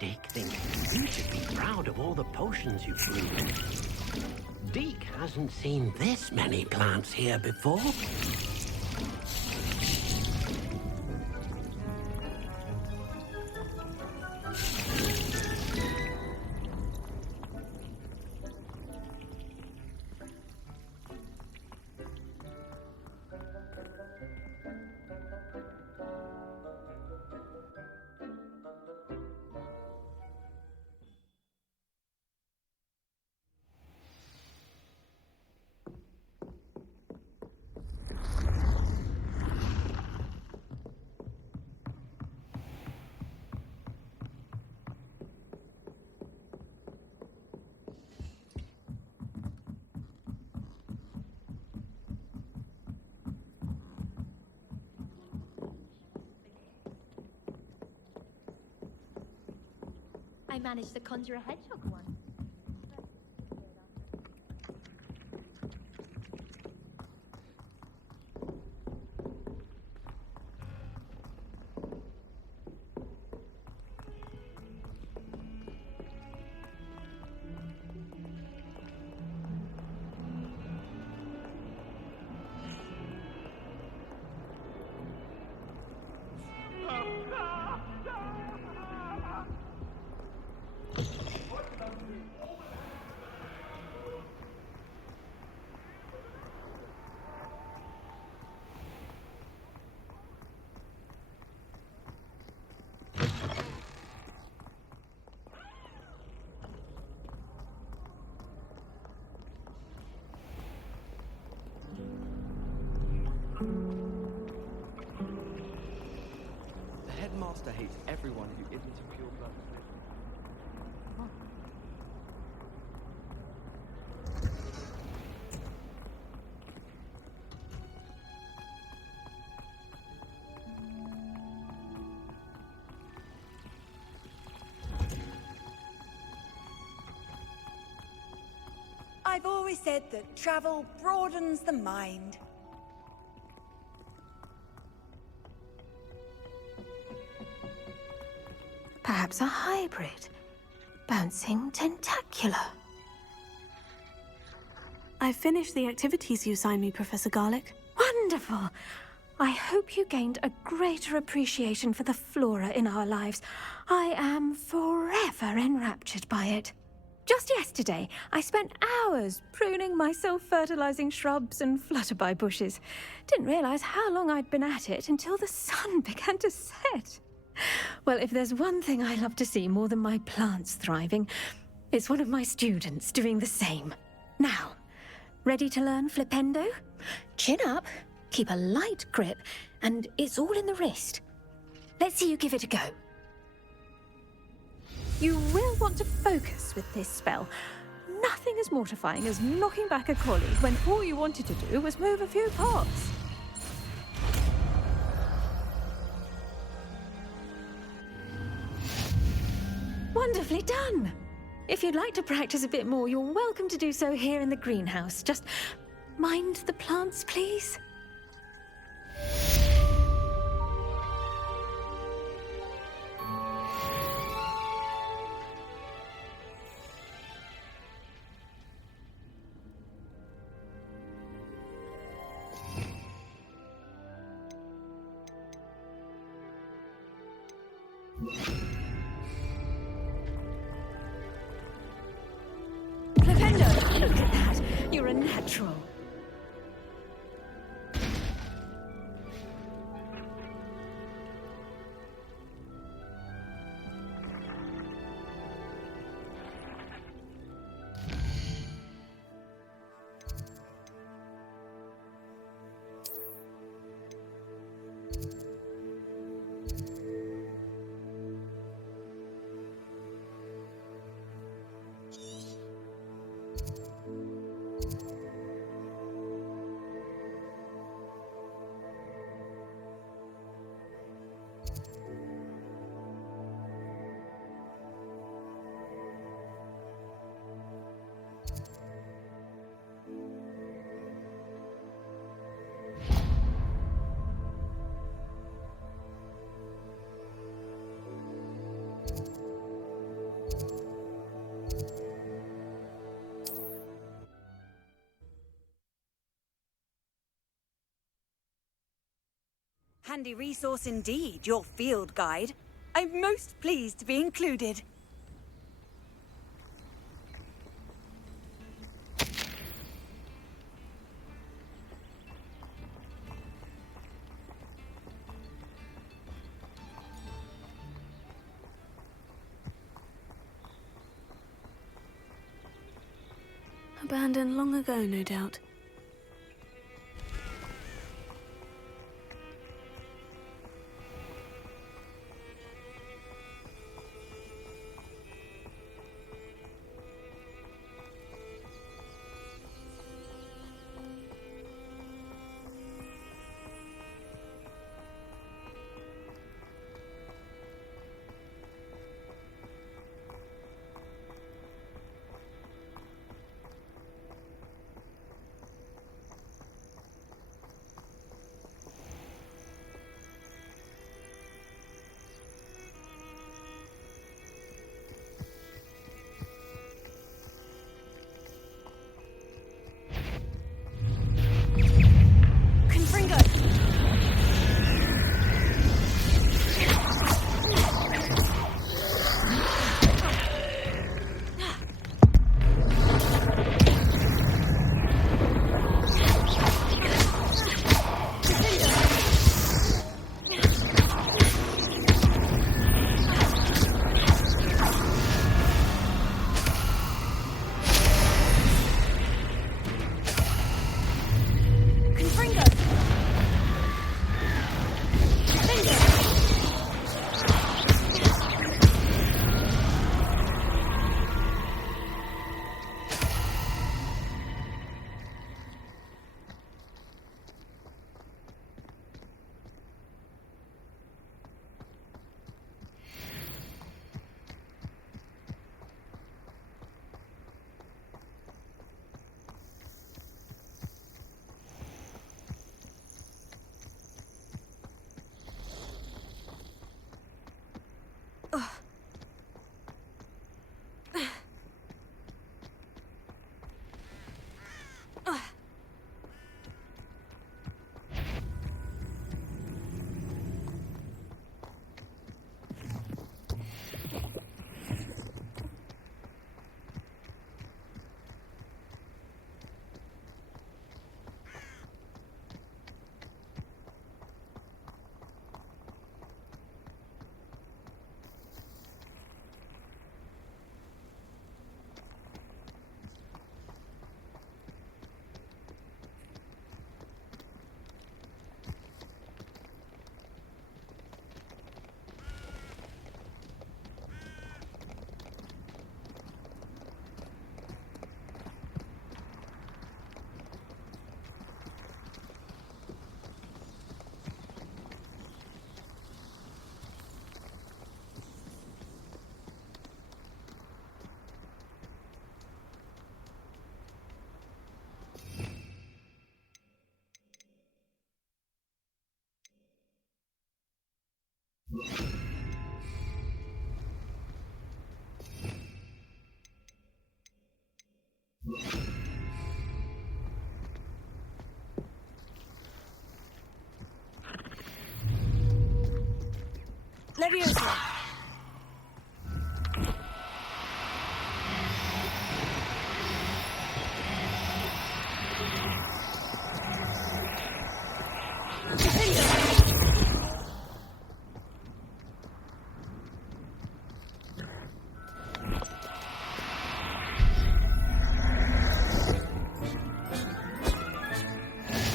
Dick thinks you should be proud of all the potions you've brewed. Deke hasn't seen this many plants here before. I managed to conjure a hedgehog once. The headmaster hates everyone who isn't a pure-blooded. I've always said that travel broadens the mind. Perhaps a hybrid. Bouncing tentacular. I've finished the activities you assigned me, Professor Garlick. Wonderful! I hope you gained a greater appreciation for the flora in our lives. I am forever enraptured by it. Just yesterday, I spent hours pruning my self-fertilizing shrubs and flutterby bushes. Didn't realize how long I'd been at it until the sun began to set. Well, if there's one thing I love to see more than my plants thriving, it's one of my students doing the same. Now, ready to learn Flipendo? Chin up, keep a light grip, and it's all in the wrist. Let's see you give it a go. You will want to focus with this spell. Nothing as mortifying as knocking back a colleague when all you wanted to do was move a few pots. Wonderfully done! If you'd like to practice a bit more, you're welcome to do so here in the greenhouse. Just mind the plants, please. Flipendo, look at that. You're a natural. Handy resource indeed, your field guide. I'm most pleased to be included. Abandoned long ago, no doubt. Leviosa.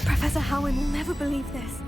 Professor Howin will never believe this.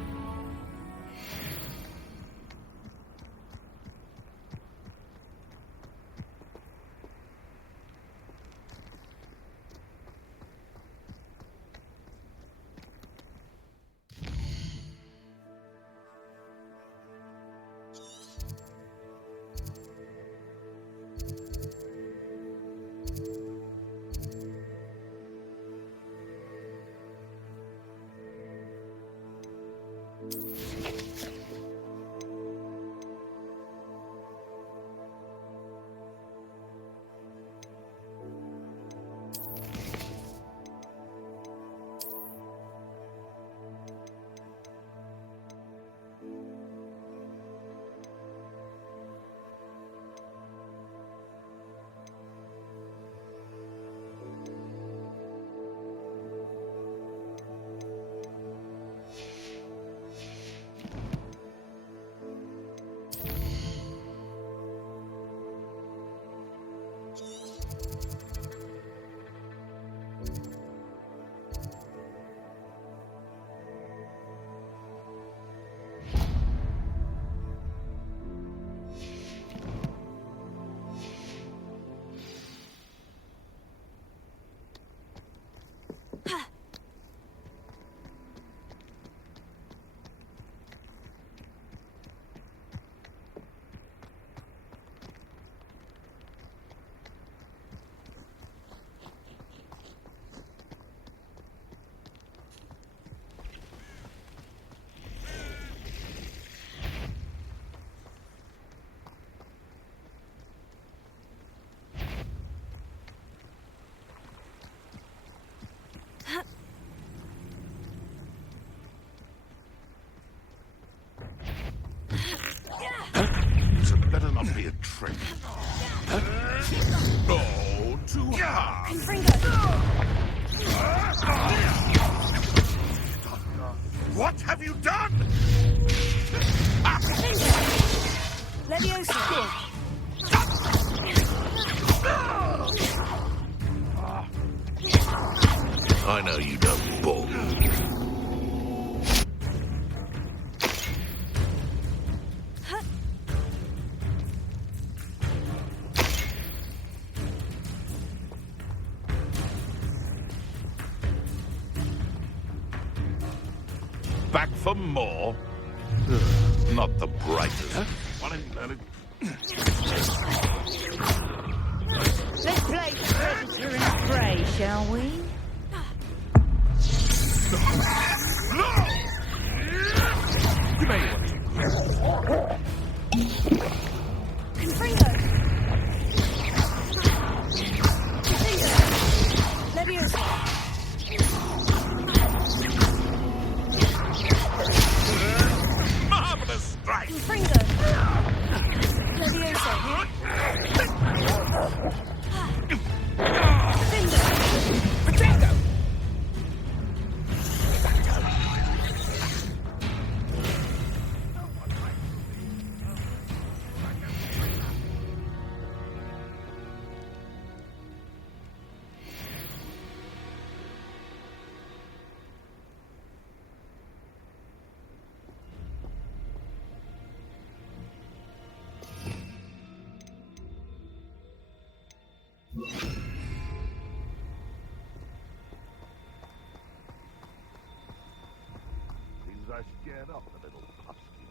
trick. Oh, too hard. What have you done? I know you don't bore me. Back for more? Not the brightest. Let's play predator and prey, shall we? No! You may marvelous strike! Seems I scared off the little husky.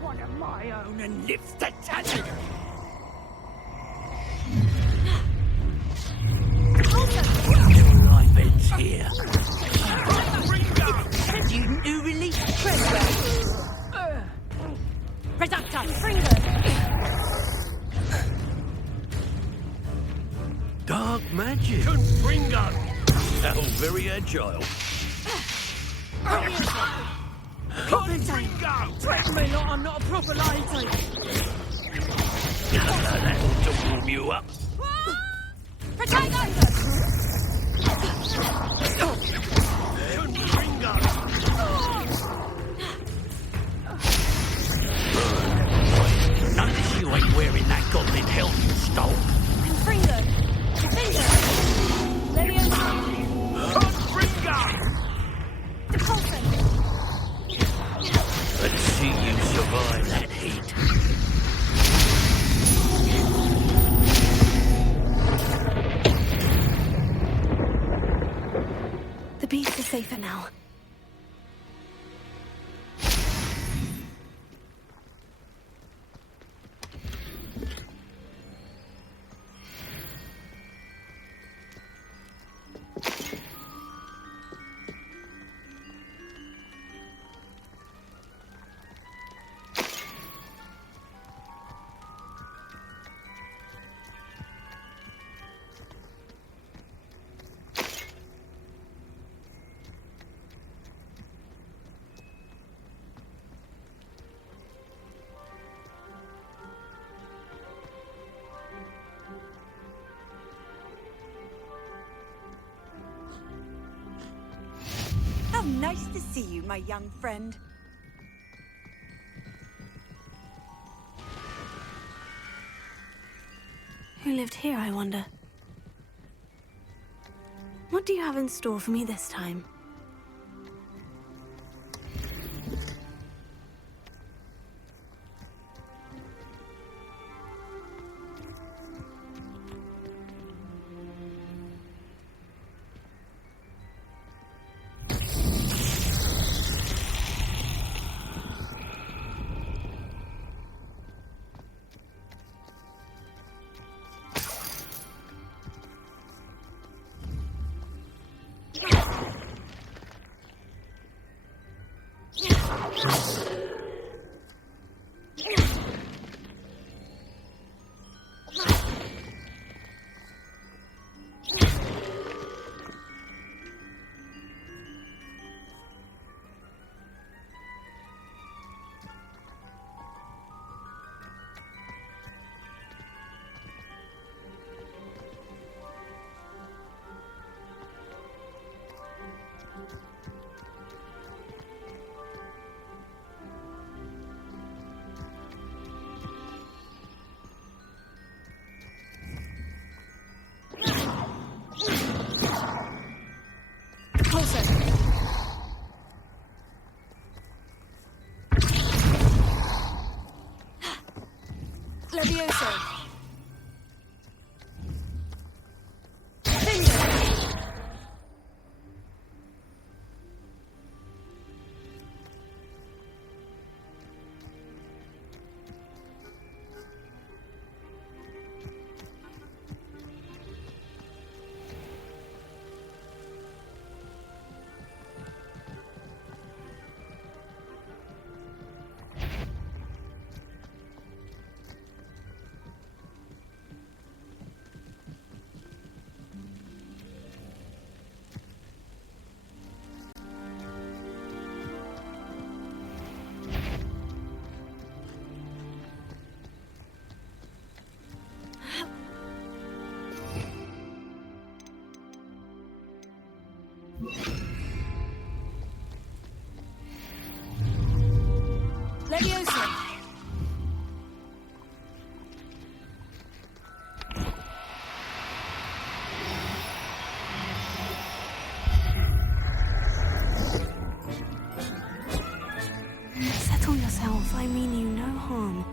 One of my own and lives to tell it. Life ends here. Student who released treasure. Presumptor. Dark magic. Confringo! How very agile. Confringo! Threaten me like I'm not a proper lady. That ought to warm you up. Confringo! Notice you ain't wearing that goblin helmet you stole. Confringo! Let's see you survive that heat. The beast is safer now. How nice to see you, my young friend. Who lived here, I wonder? What do you have in store for me this time? Levioso. Levioso. Settle yourself. I mean you no harm.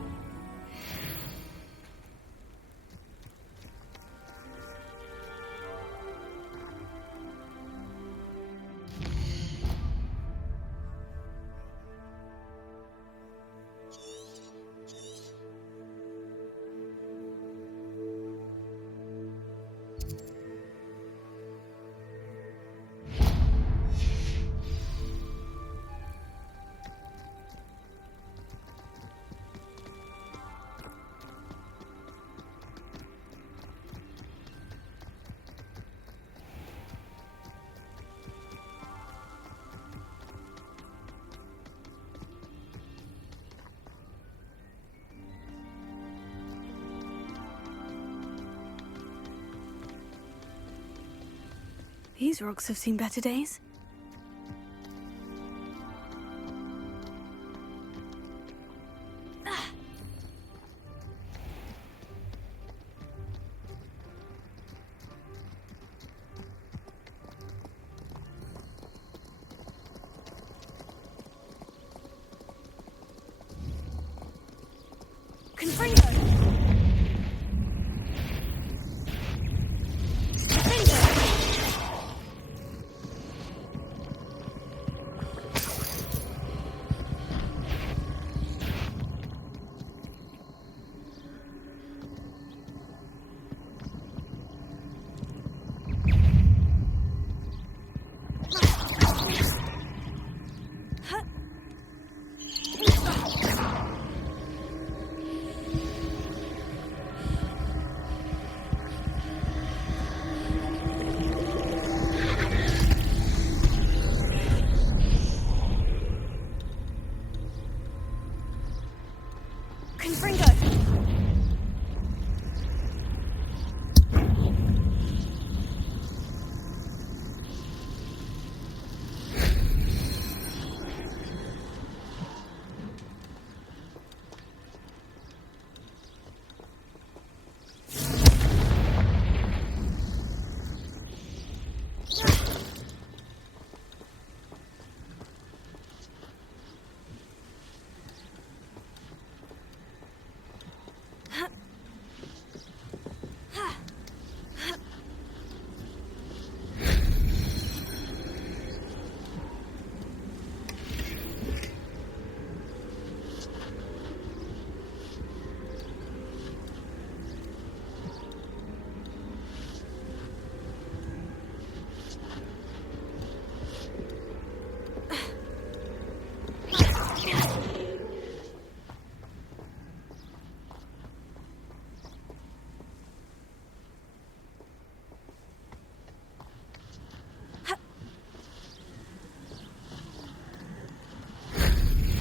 These rocks have seen better days.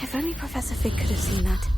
If only Professor Fig could have seen that.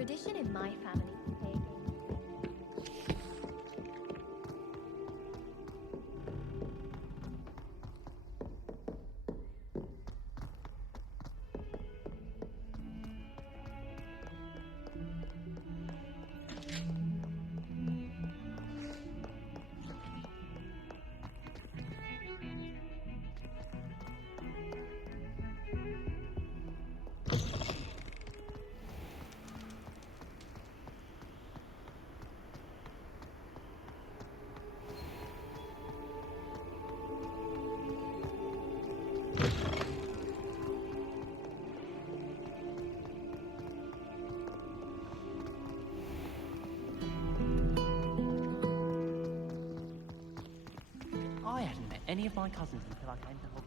tradition in my family to play a game. I hadn't met any of my cousins until I came to Hogwarts.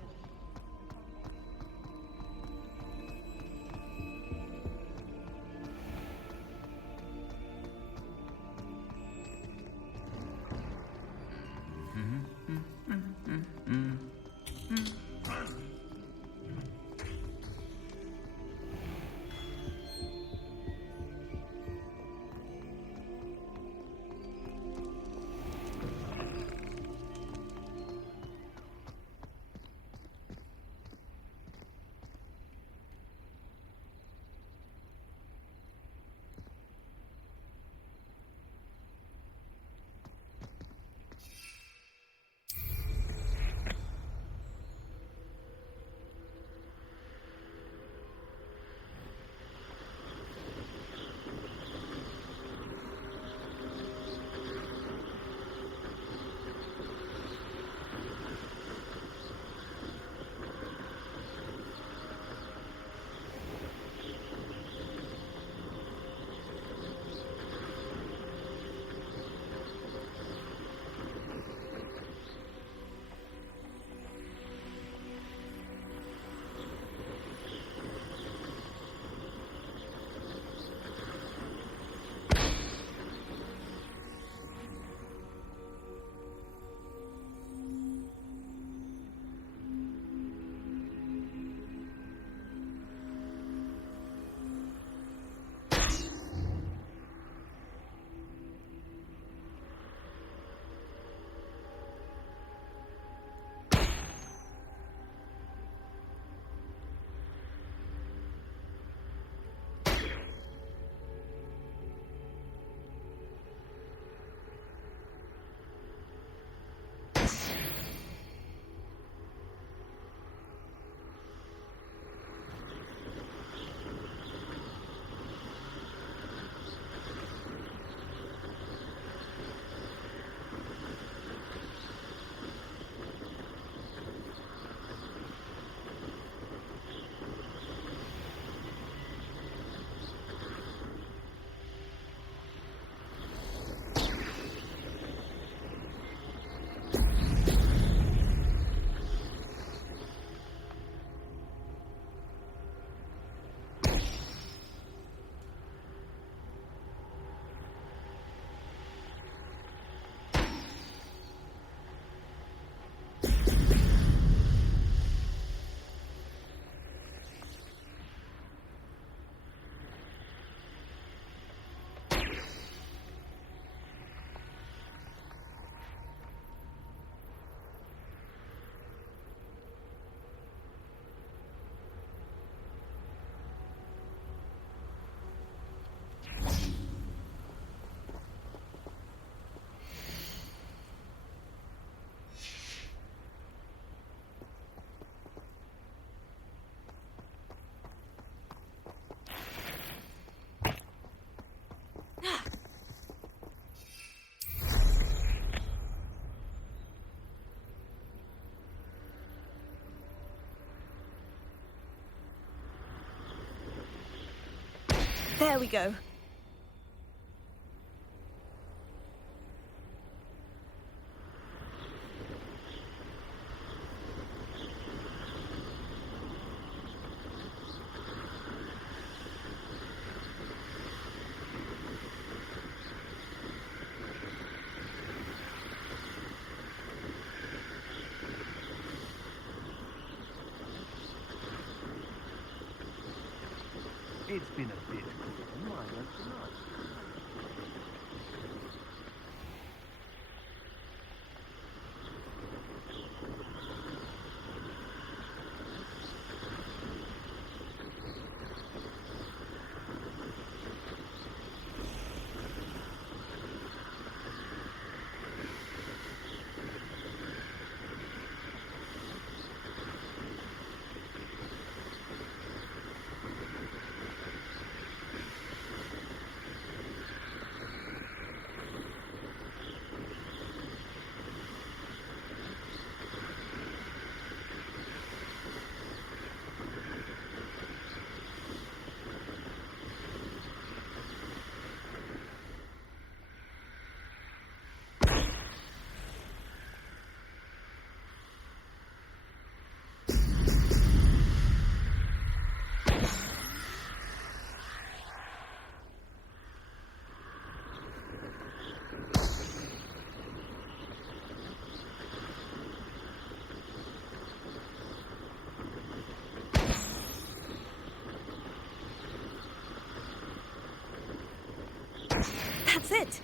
There we go. It's been a bit cool. I learned That's it.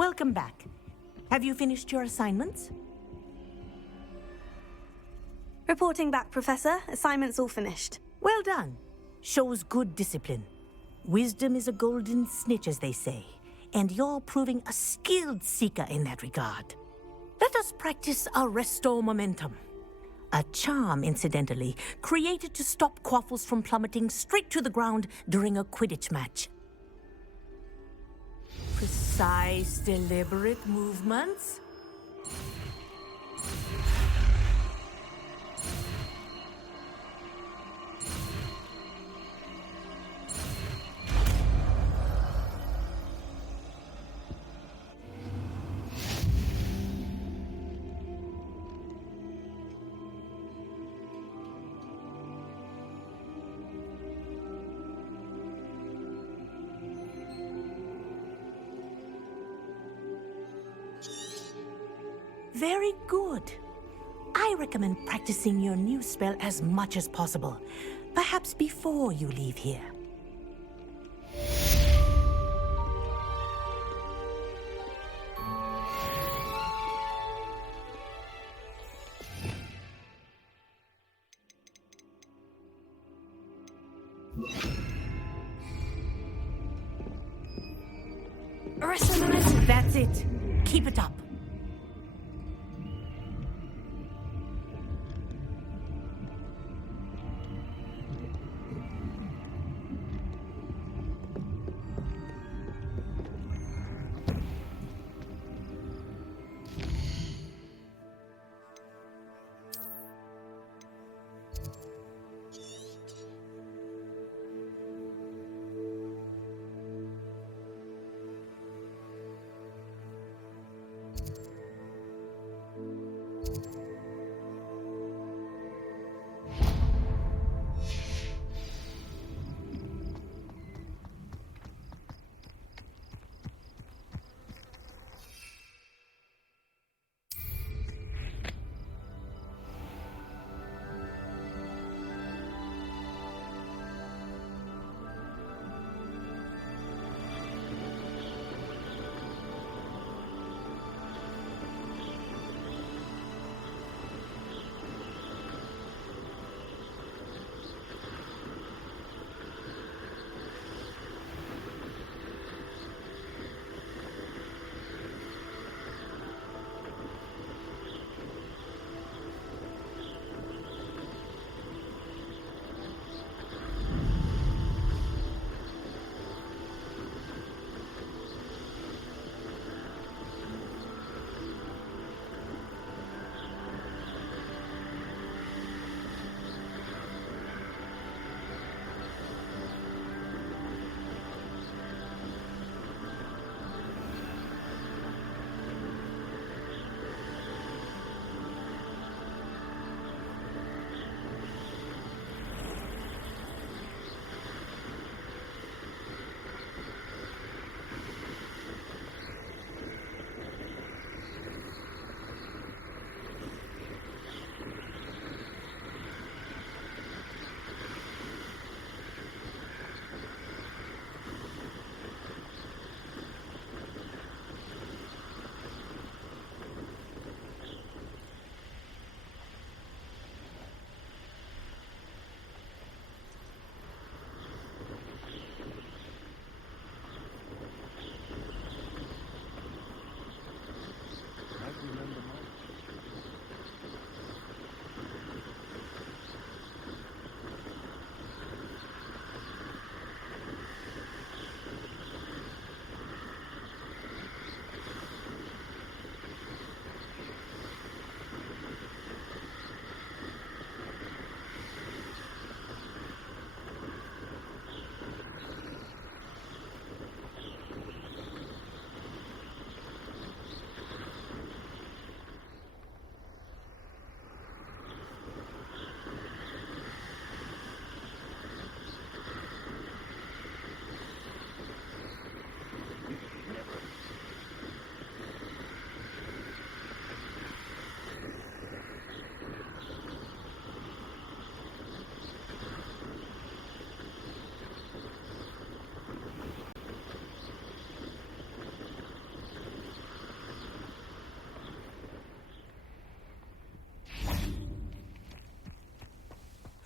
Welcome back. Have you finished your assignments? Reporting back, Professor. Assignment's all finished. Well done. Shows good discipline. Wisdom is a golden snitch, as they say, and you're proving a skilled seeker in that regard. Let us practice Arresto Momentum. A charm, incidentally, created to stop quaffles from plummeting straight to the ground during a Quidditch match. Precise, deliberate movements. Very good. I recommend practicing your new spell as much as possible, perhaps before you leave here. That's it. Keep it up.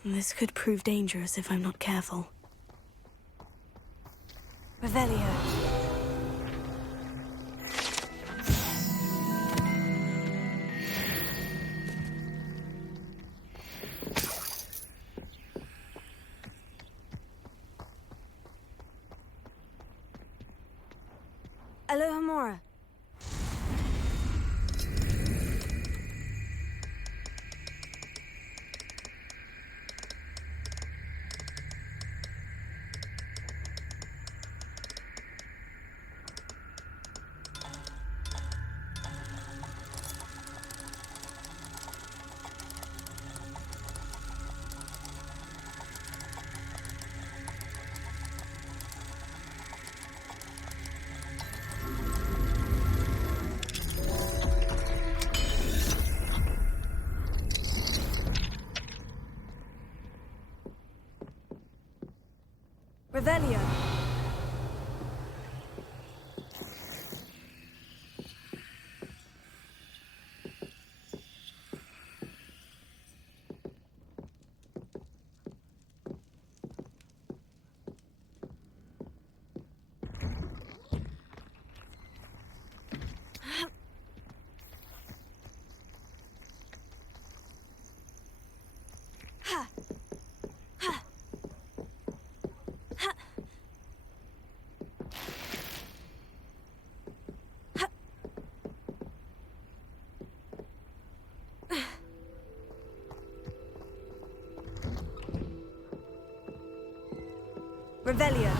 This could prove dangerous if I'm not careful. Revelio. Alohomora. Revelio. Revelio.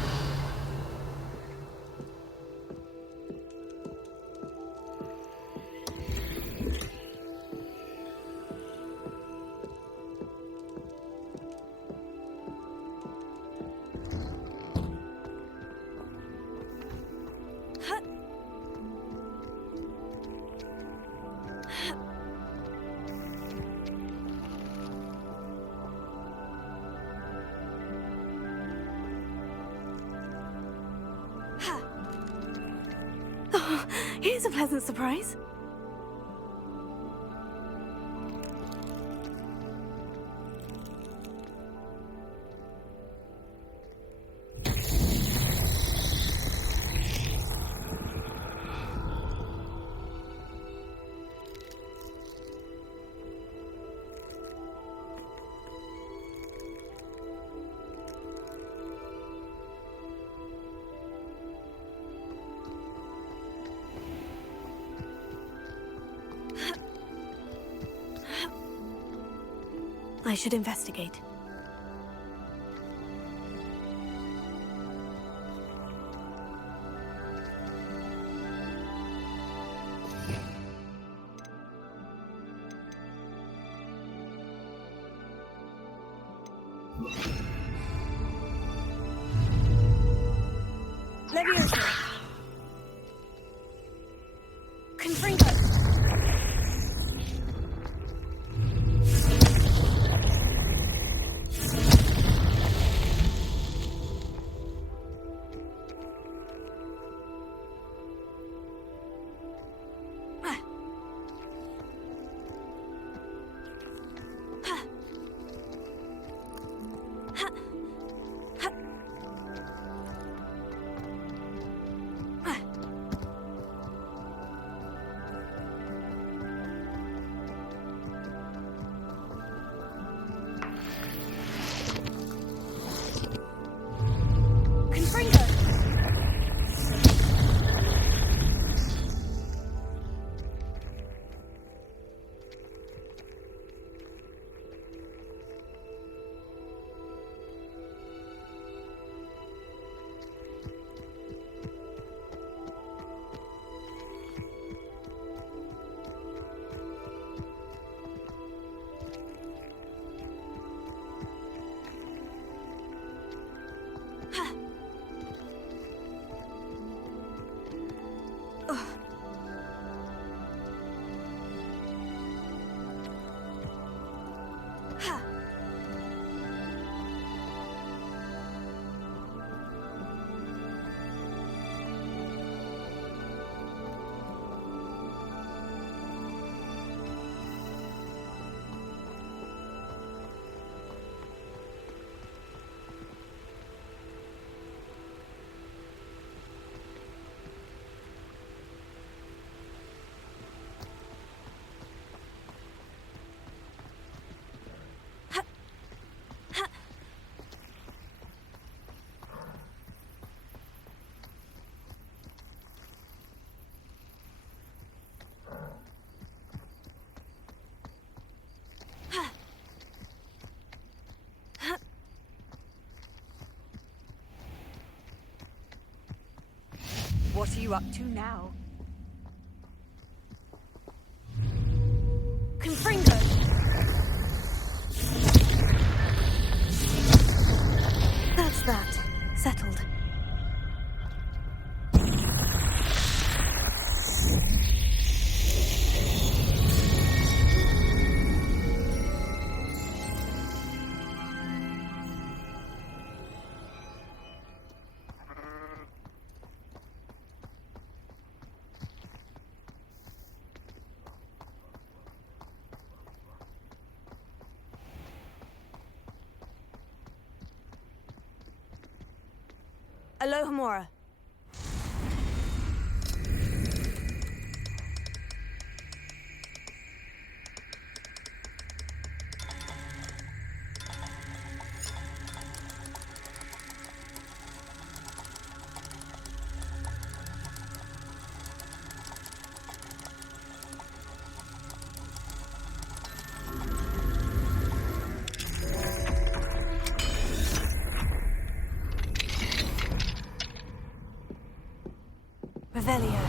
Oh, here's a pleasant surprise. I should investigate. Leviosa. Confringo. What are you up to now? Confringo! That's that. Settled. Alohomora. Revelio.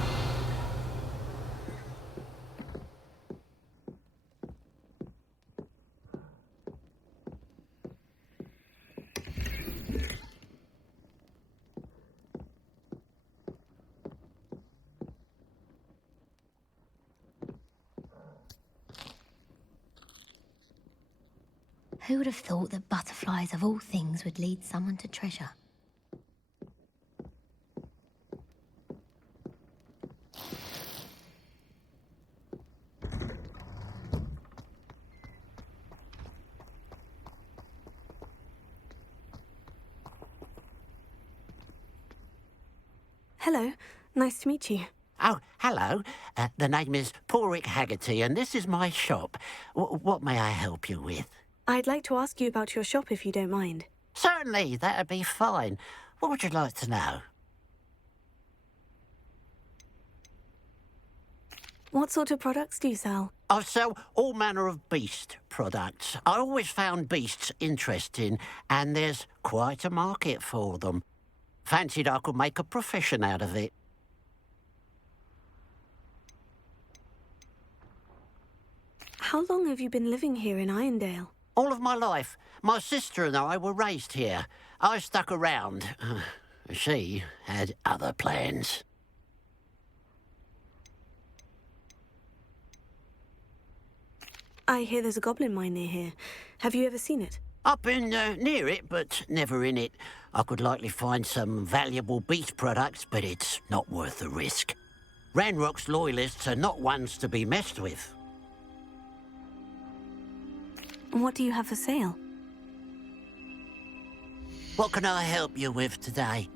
Who would have thought that butterflies of all things would lead someone to treasure? Hello. Nice to meet you. Oh, hello. The name is Porrick Haggerty, and this is my shop. What may I help you with? I'd like to ask you about your shop if you don't mind. Certainly, that'd be fine. What would you like to know? What sort of products do you sell? I sell all manner of beast products. I always found beasts interesting, and there's quite a market for them. Fancied I could make a profession out of it. How long have you been living here in Irondale? All of my life. My sister and I were raised here. I stuck around. She had other plans. I hear there's a goblin mine near here. Have you ever seen it? I've been near it, but never in it. I could likely find some valuable beast products, but it's not worth the risk. Ranrock's loyalists are not ones to be messed with. What do you have for sale? What can I help you with today?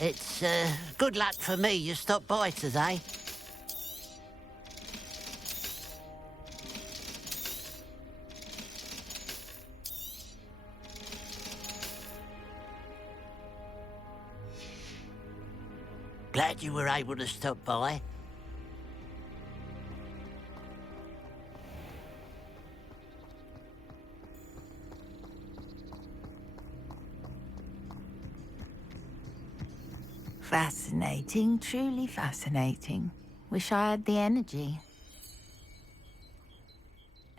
It's good luck for me you stopped by today. Glad you were able to stop by. Fascinating, truly fascinating. Wish I had the energy.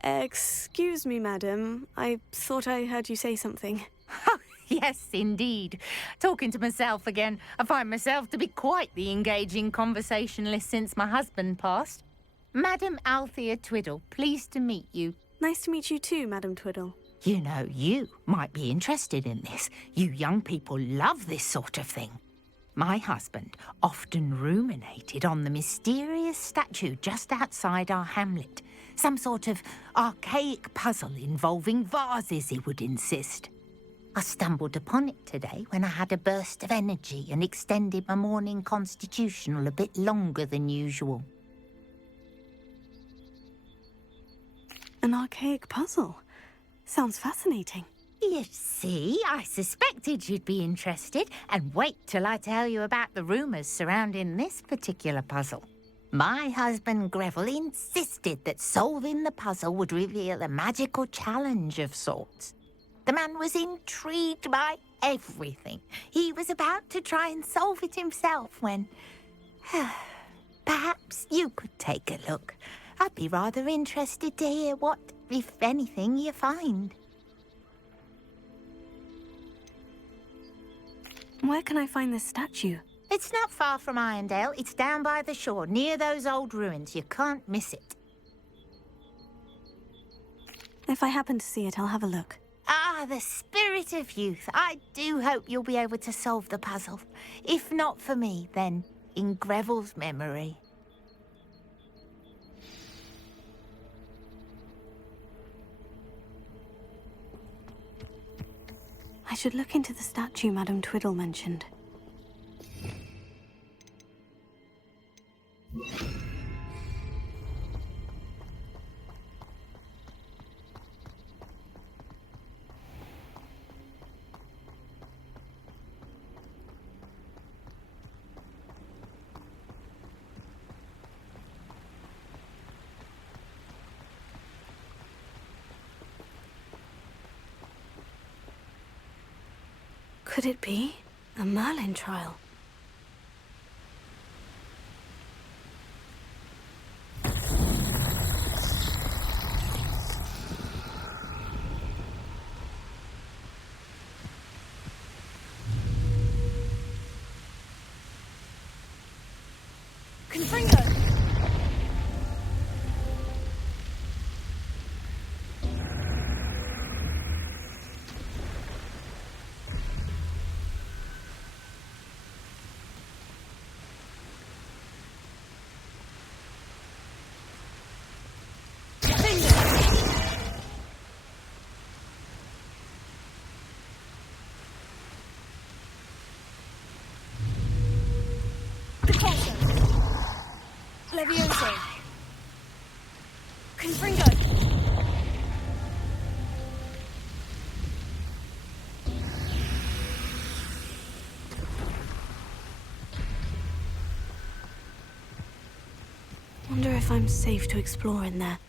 Excuse me, madam. I thought I heard you say something. Yes, indeed. Talking to myself again. I find myself to be quite the engaging conversationalist since my husband passed. Madam Althea Twiddle, pleased to meet you. Nice to meet you too, Madam Twiddle. You know, you might be interested in this. You young people love this sort of thing. My husband often ruminated on the mysterious statue just outside our hamlet. Some sort of archaic puzzle involving vases, he would insist. I stumbled upon it today when I had a burst of energy and extended my morning constitutional a bit longer than usual. An archaic puzzle. Sounds fascinating. You see, I suspected you'd be interested, and wait till I tell you about the rumours surrounding this particular puzzle. My husband Greville insisted that solving the puzzle would reveal a magical challenge of sorts. The man was intrigued by everything. He was about to try and solve it himself when... Perhaps you could take a look. I'd be rather interested to hear what, if anything, you find. Where can I find this statue? It's not far from Irondale. It's down by the shore, near those old ruins. You can't miss it. If I happen to see it, I'll have a look. Ah, the spirit of youth. I do hope you'll be able to solve the puzzle. If not for me, then in Greville's memory. I should look into the statue Madame Twiddle mentioned. Could it be a Merlin trial? Confringo! Levioso. Confringo. Wonder if I'm safe to explore in there.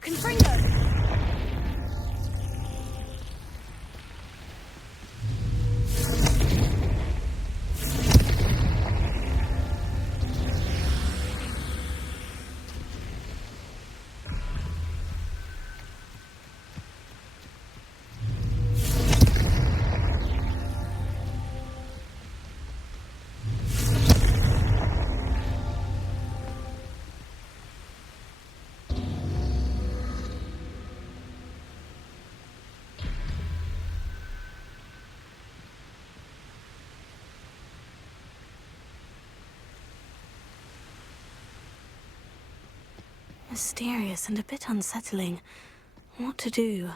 Confringo! Mysterious and a bit unsettling. What to do?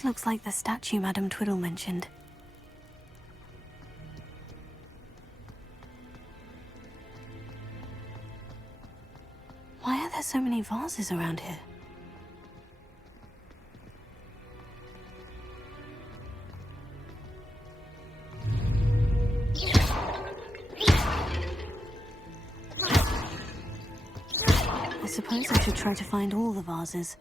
This looks like the statue Madame Twiddle mentioned. Why are there so many vases around here? I suppose I should try to find all the vases.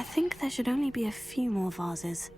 I think there should only be a few more vases.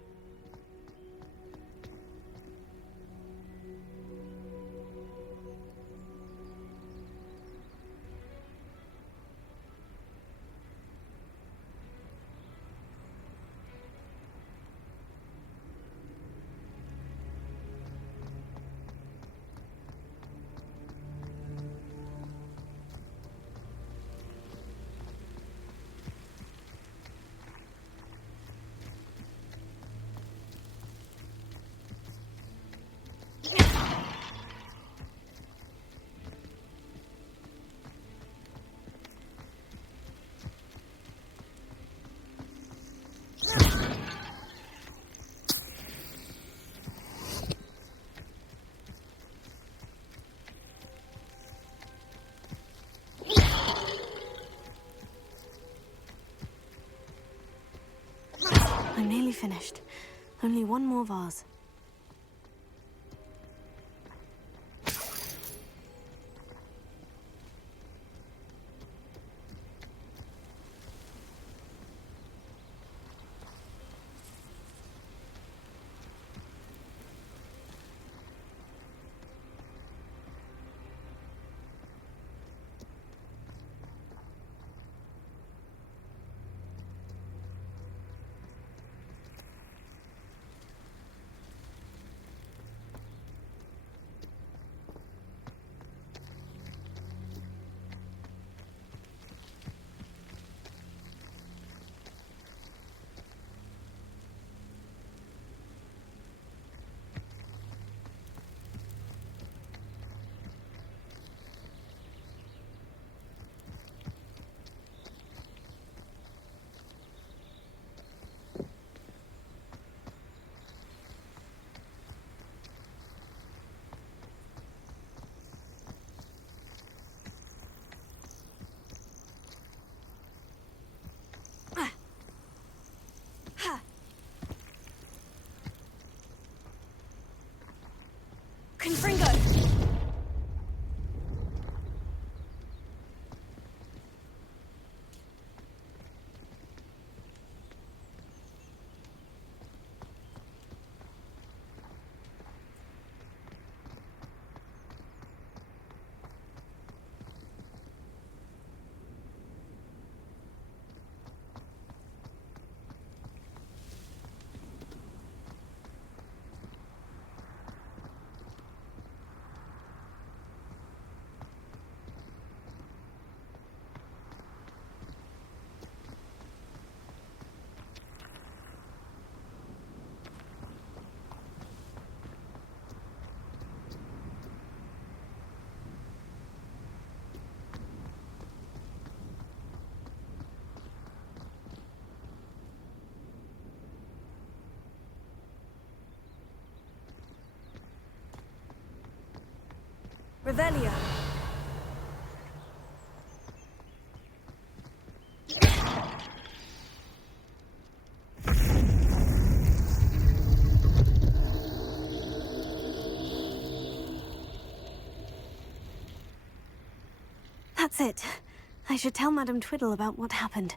I'm nearly finished. Only one more vase. Confringo! Revelio. That's it. I should tell Madame Twiddle about what happened.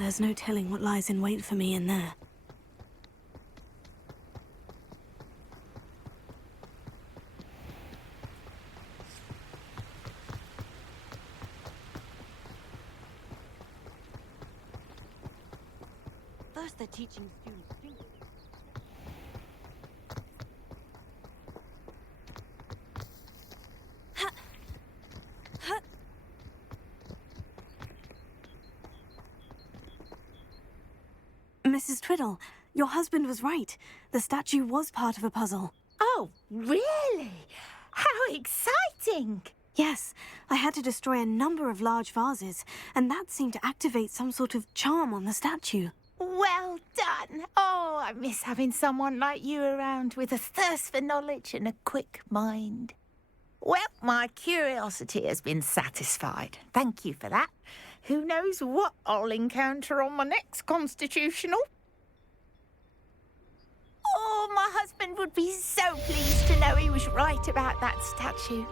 There's no telling what lies in wait for me in there. First they're teaching students. Mrs. Twiddle, your husband was right. The statue was part of a puzzle. Oh, really? How exciting! Yes, I had to destroy a number of large vases, and that seemed to activate some sort of charm on the statue. Well done. Oh, I miss having someone like you around with a thirst for knowledge and a quick mind. Well, my curiosity has been satisfied. Thank you for that. Who knows what I'll encounter on my next constitutional? Oh, my husband would be so pleased to know he was right about that statue.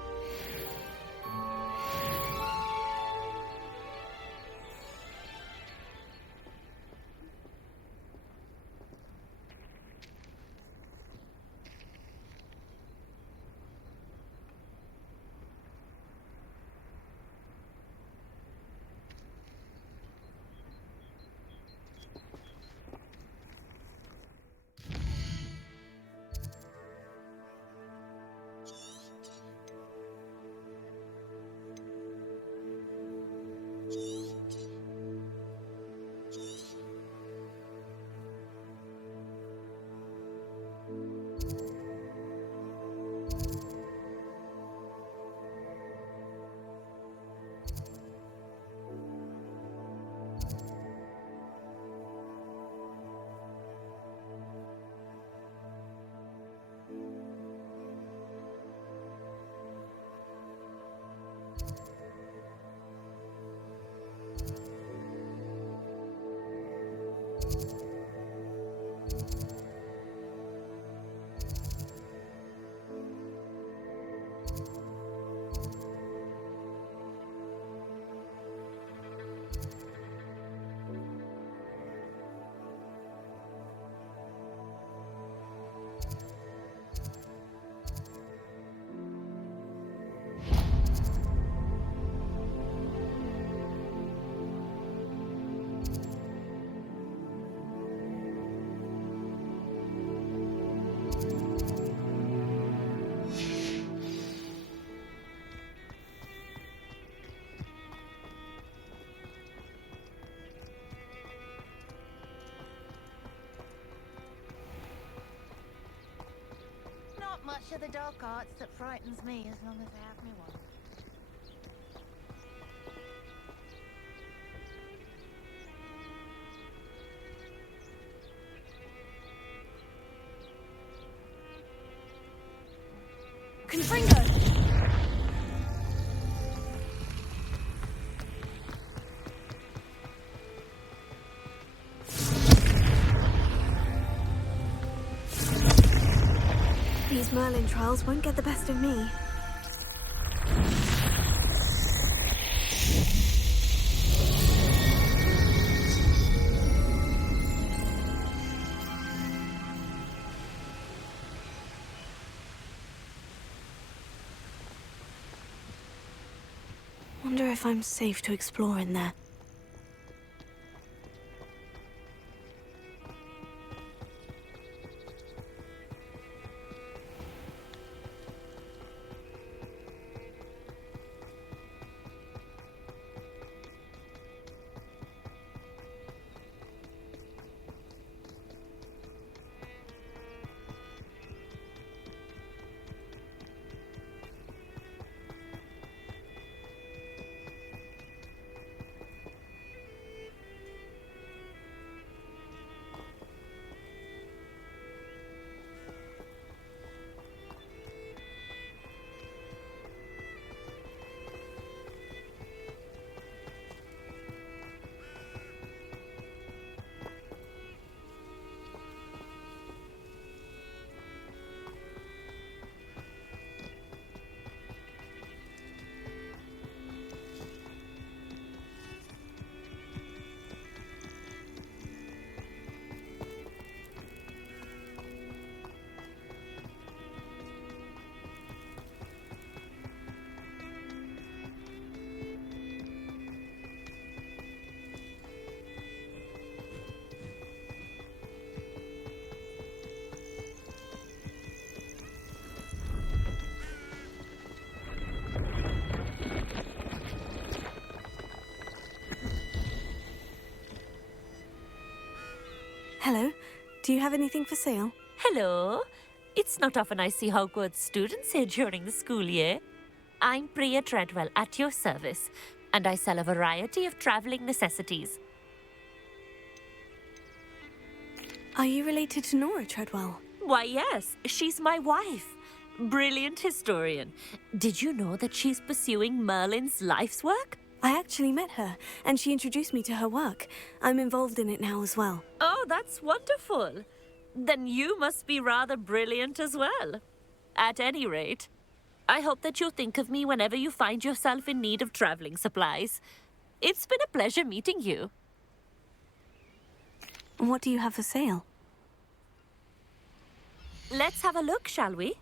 Not much of the dark arts that frightens me as long as I have me one. Confringo! These Merlin trials won't get the best of me. Wonder if I'm safe to explore in there. Hello. Do you have anything for sale? Hello. It's not often I see Hogwarts students here during the school year. I'm Priya Treadwell, at your service, and I sell a variety of travelling necessities. Are you related to Nora Treadwell? Why, yes, she's my wife. Brilliant historian. Did you know that she's pursuing Merlin's life's work? I actually met her, and she introduced me to her work. I'm involved in it now as well. Oh, that's wonderful. Then you must be rather brilliant as well. At any rate, I hope that you'll think of me whenever you find yourself in need of travelling supplies. It's been a pleasure meeting you. What do you have for sale? Let's have a look, shall we?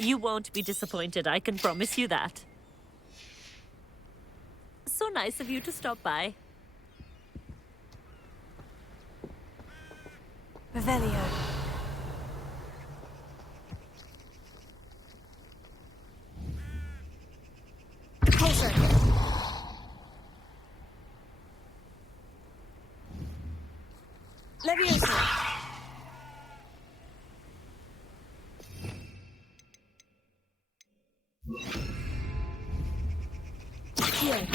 You won't be disappointed, I can promise you that. So nice of you to stop by. Revelio. Closer. Leviosa. Here.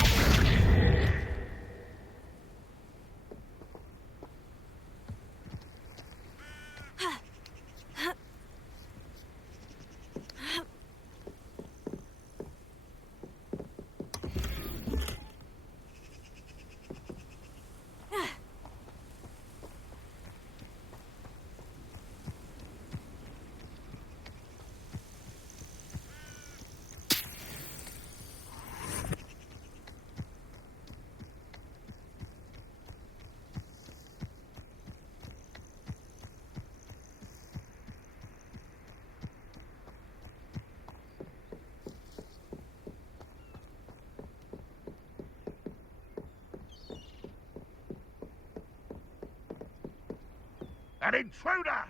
An intruder!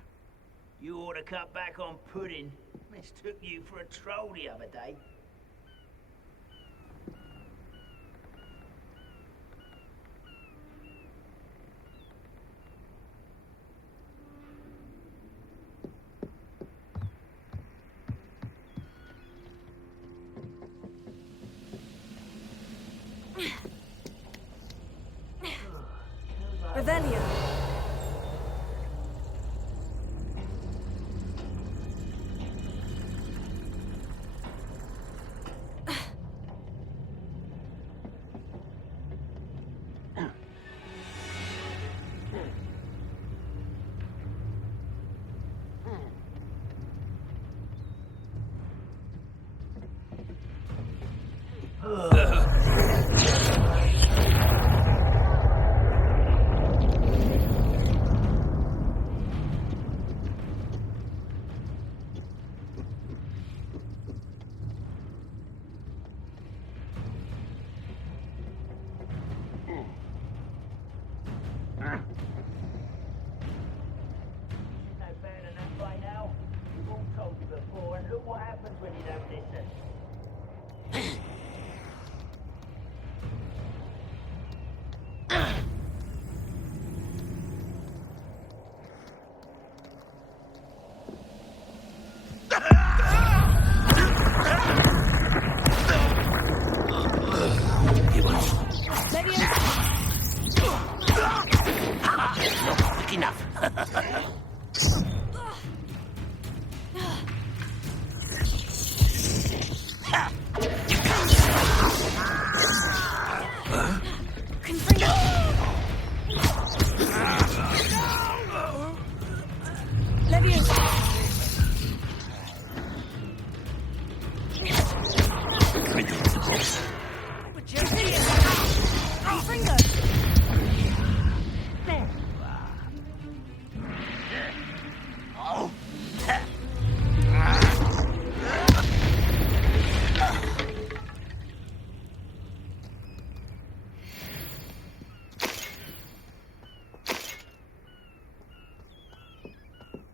You ought to cut back on pudding. Mistook you for a troll the other day. Revelio.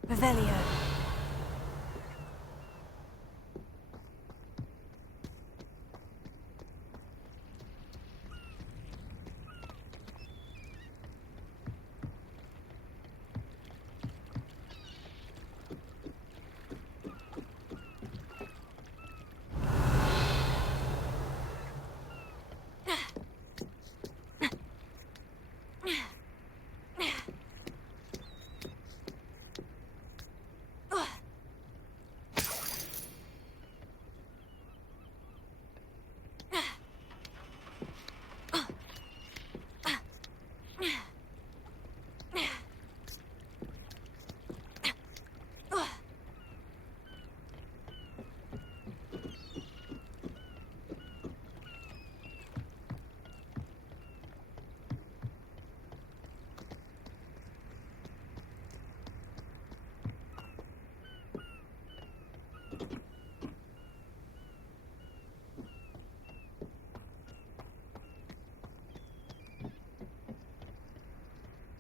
Revelio.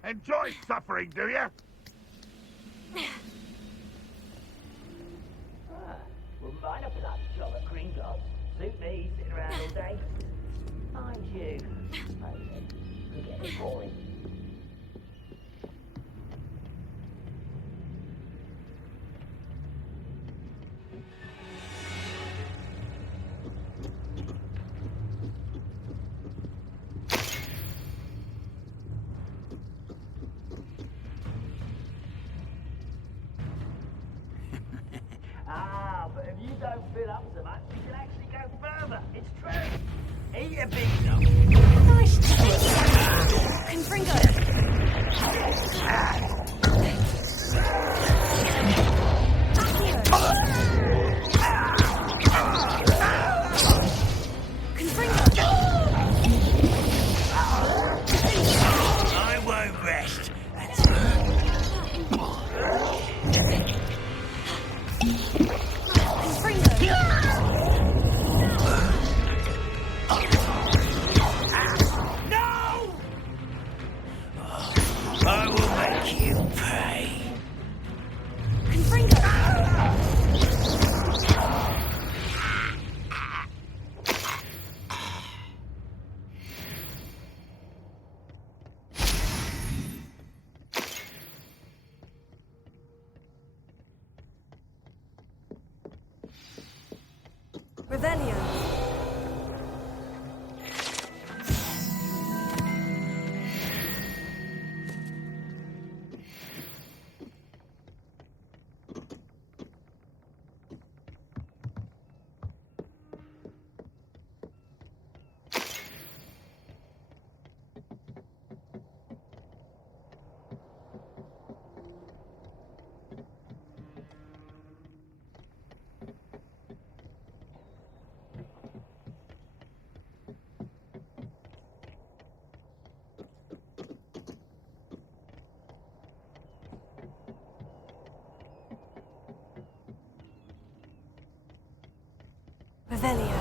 Enjoy suffering, do you? Wouldn't mind a blood job at Gringotts. Suit me, sitting around all day. Mind you, could get it boring. But if you don't fill up so much, you can actually go further. It's true. Eat a big dog. Nice choice. Confringo. I won't rest. I will make you pay. Revelio. Revelio.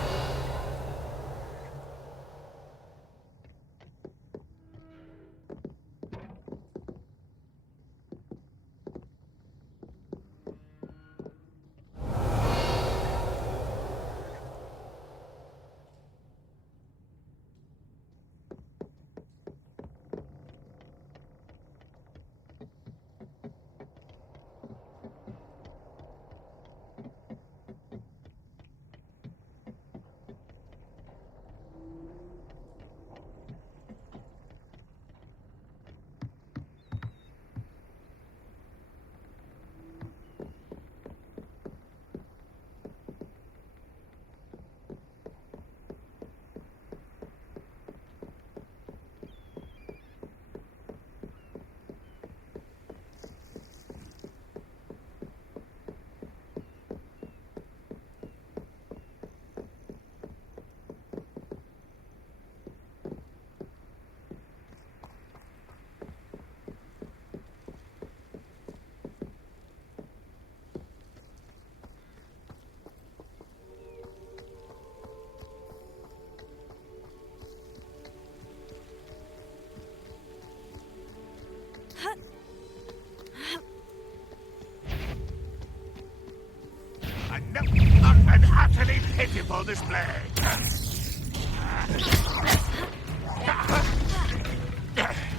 pitiful display.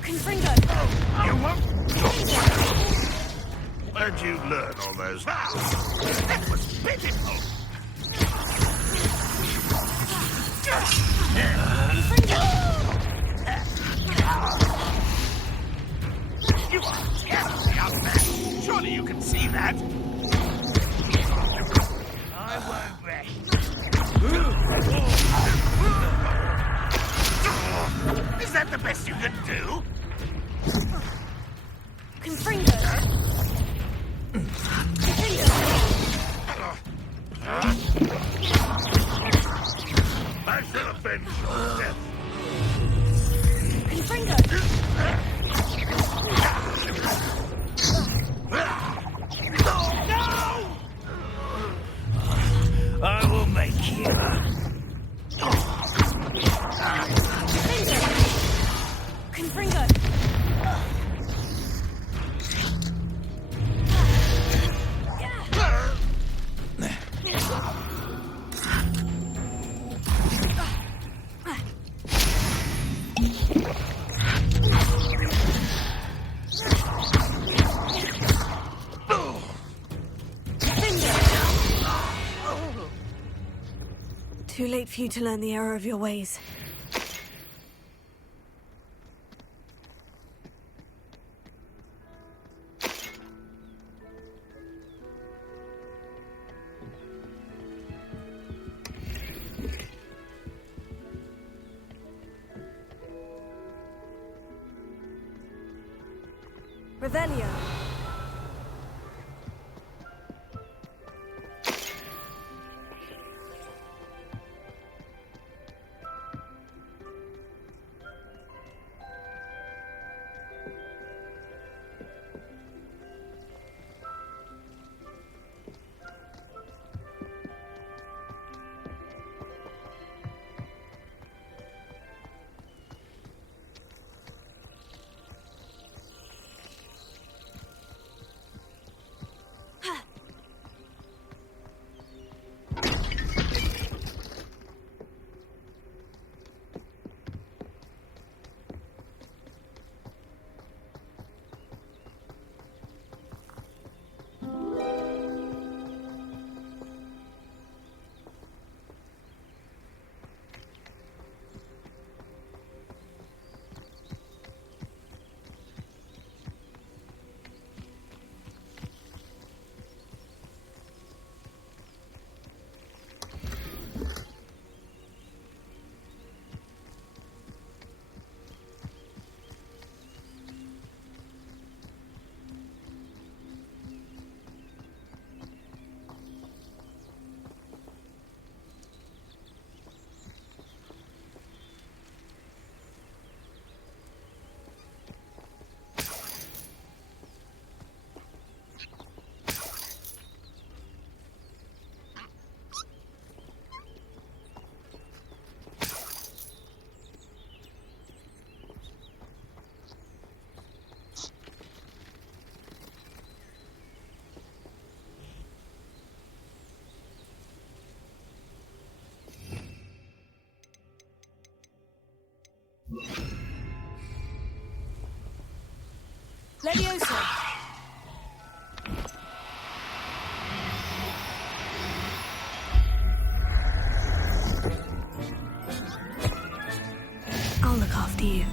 Confringo! You won't? Where'd you learn all those? That was pitiful. You are terribly out there. Surely you can see that. I won't rest. Is that the best you can do? Confringo! I shall avenge your death. Confringo! I will make you. Confringo! Too late for you to learn the error of your ways. Revelio. Leviosa! I'll look after you.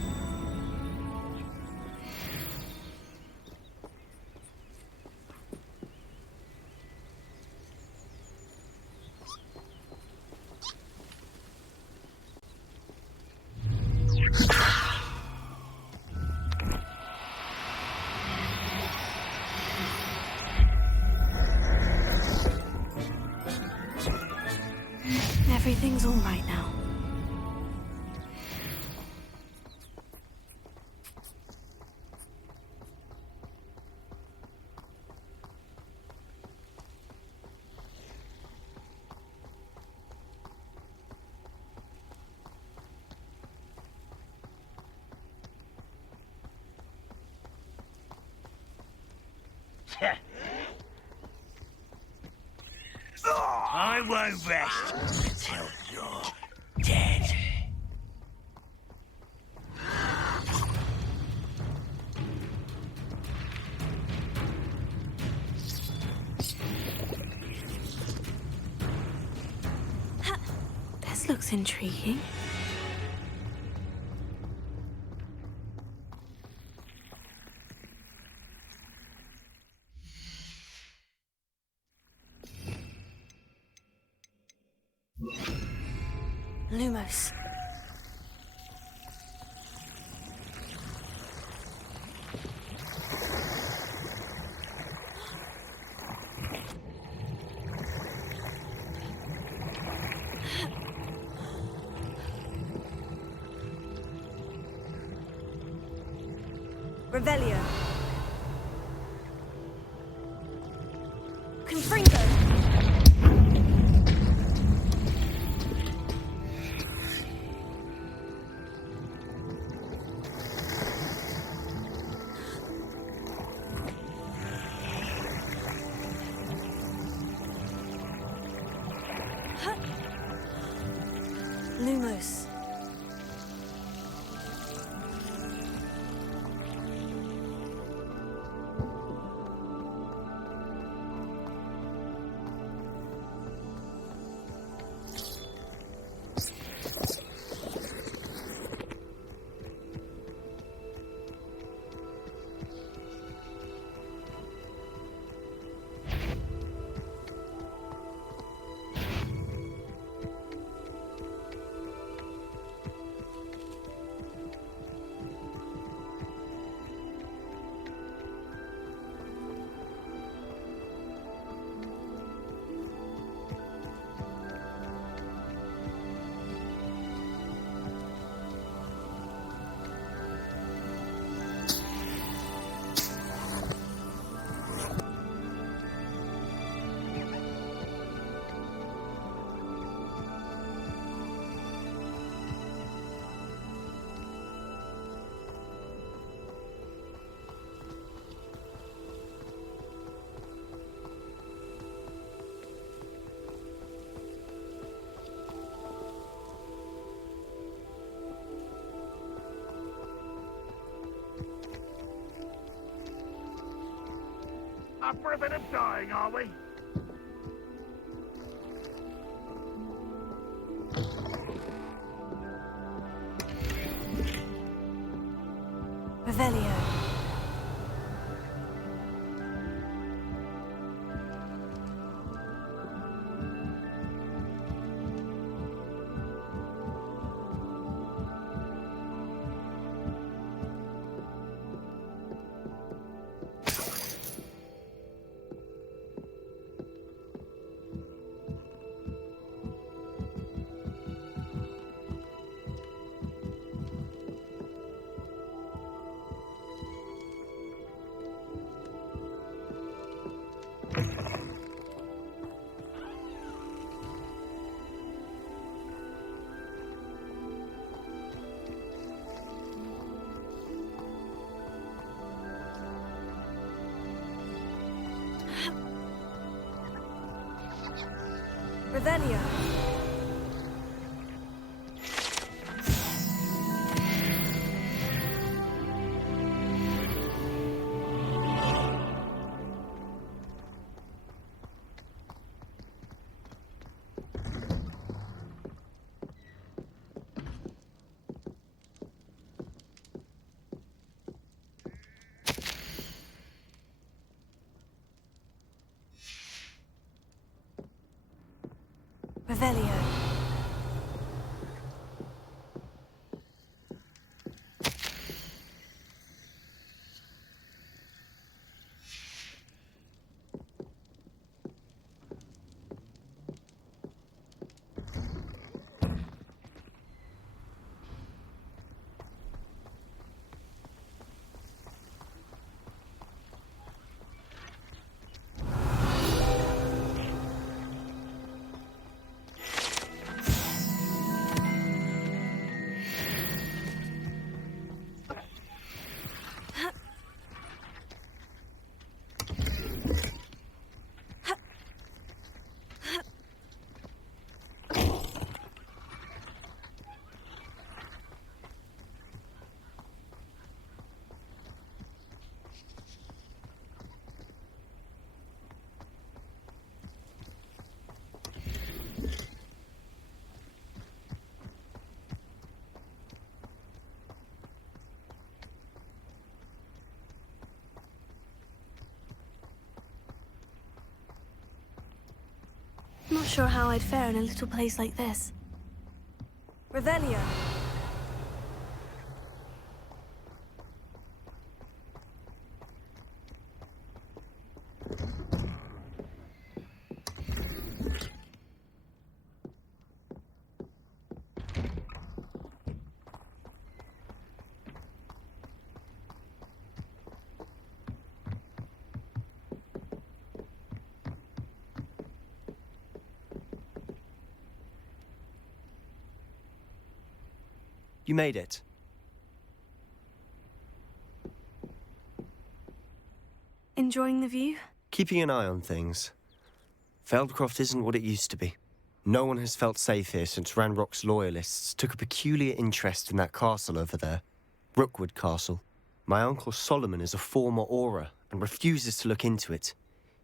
Everything's all right now. I won't rest until you're dead. This looks intriguing. Lumos. Revelio. Confringo. Lumos. Up for a bit of dying, are we? Revelio. Revelio. Revelio. not sure how I'd fare in a little place like this. Revelio. You made it. Enjoying the view? Keeping an eye on things. Feldcroft isn't what it used to be. No one has felt safe here since Ranrock's loyalists took a peculiar interest in that castle over there. Rookwood Castle. My uncle Solomon is a former Auror and refuses to look into it,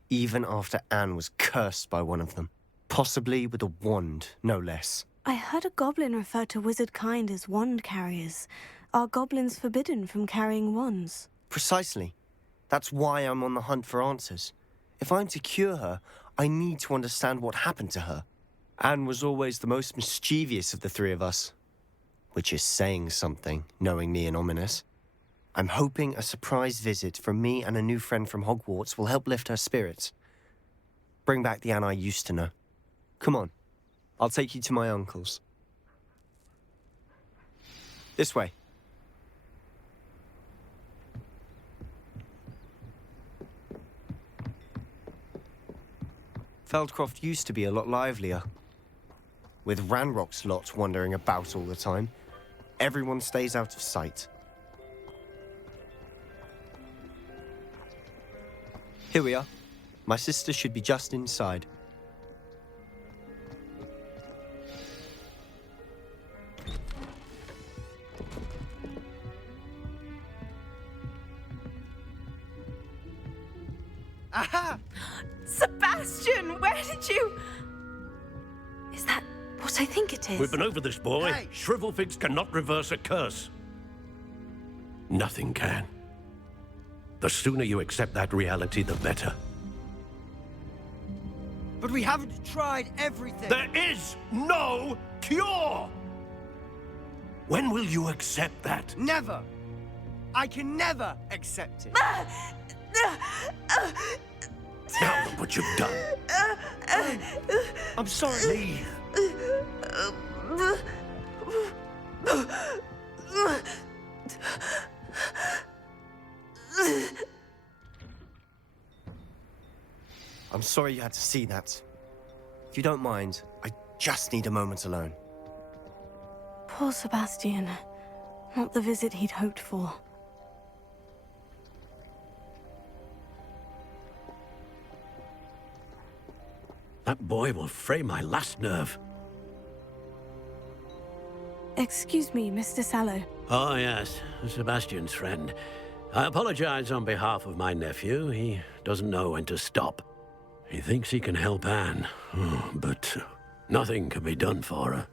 even after Anne was cursed by one of them. Possibly with a wand, no less. I heard a goblin refer to wizard kind as wand carriers. Are goblins forbidden from carrying wands? Precisely. That's why I'm on the hunt for answers. If I'm to cure her, I need to understand what happened to her. Anne was always the most mischievous of the three of us. Which is saying something, knowing me and Ominous. I'm hoping a surprise visit from me and a new friend from Hogwarts will help lift her spirits. Bring back the Anne I used to know. Come on. I'll take you to my uncle's. This way. Feldcroft used to be a lot livelier. With Ranrock's lot wandering about all the time, everyone stays out of sight. Here we are. My sister should be just inside. Aha! Sebastian, where did you... Is that what I think it is? We've been over this, boy. Hey. Shrivelfigs cannot reverse a curse. Nothing can. The sooner you accept that reality, the better. But we haven't tried everything. There is no cure! When will you accept that? Never. I can never accept it. Now look what you've done. I'm sorry. Leave. I'm sorry you had to see that. If you don't mind, I just need a moment alone. Poor Sebastian. Not the visit he'd hoped for. That boy will fray my last nerve. Excuse me, Mr. Sallow. Oh, yes. Sebastian's friend. I apologize on behalf of my nephew. He doesn't know when to stop. He thinks he can help Anne, but nothing can be done for her.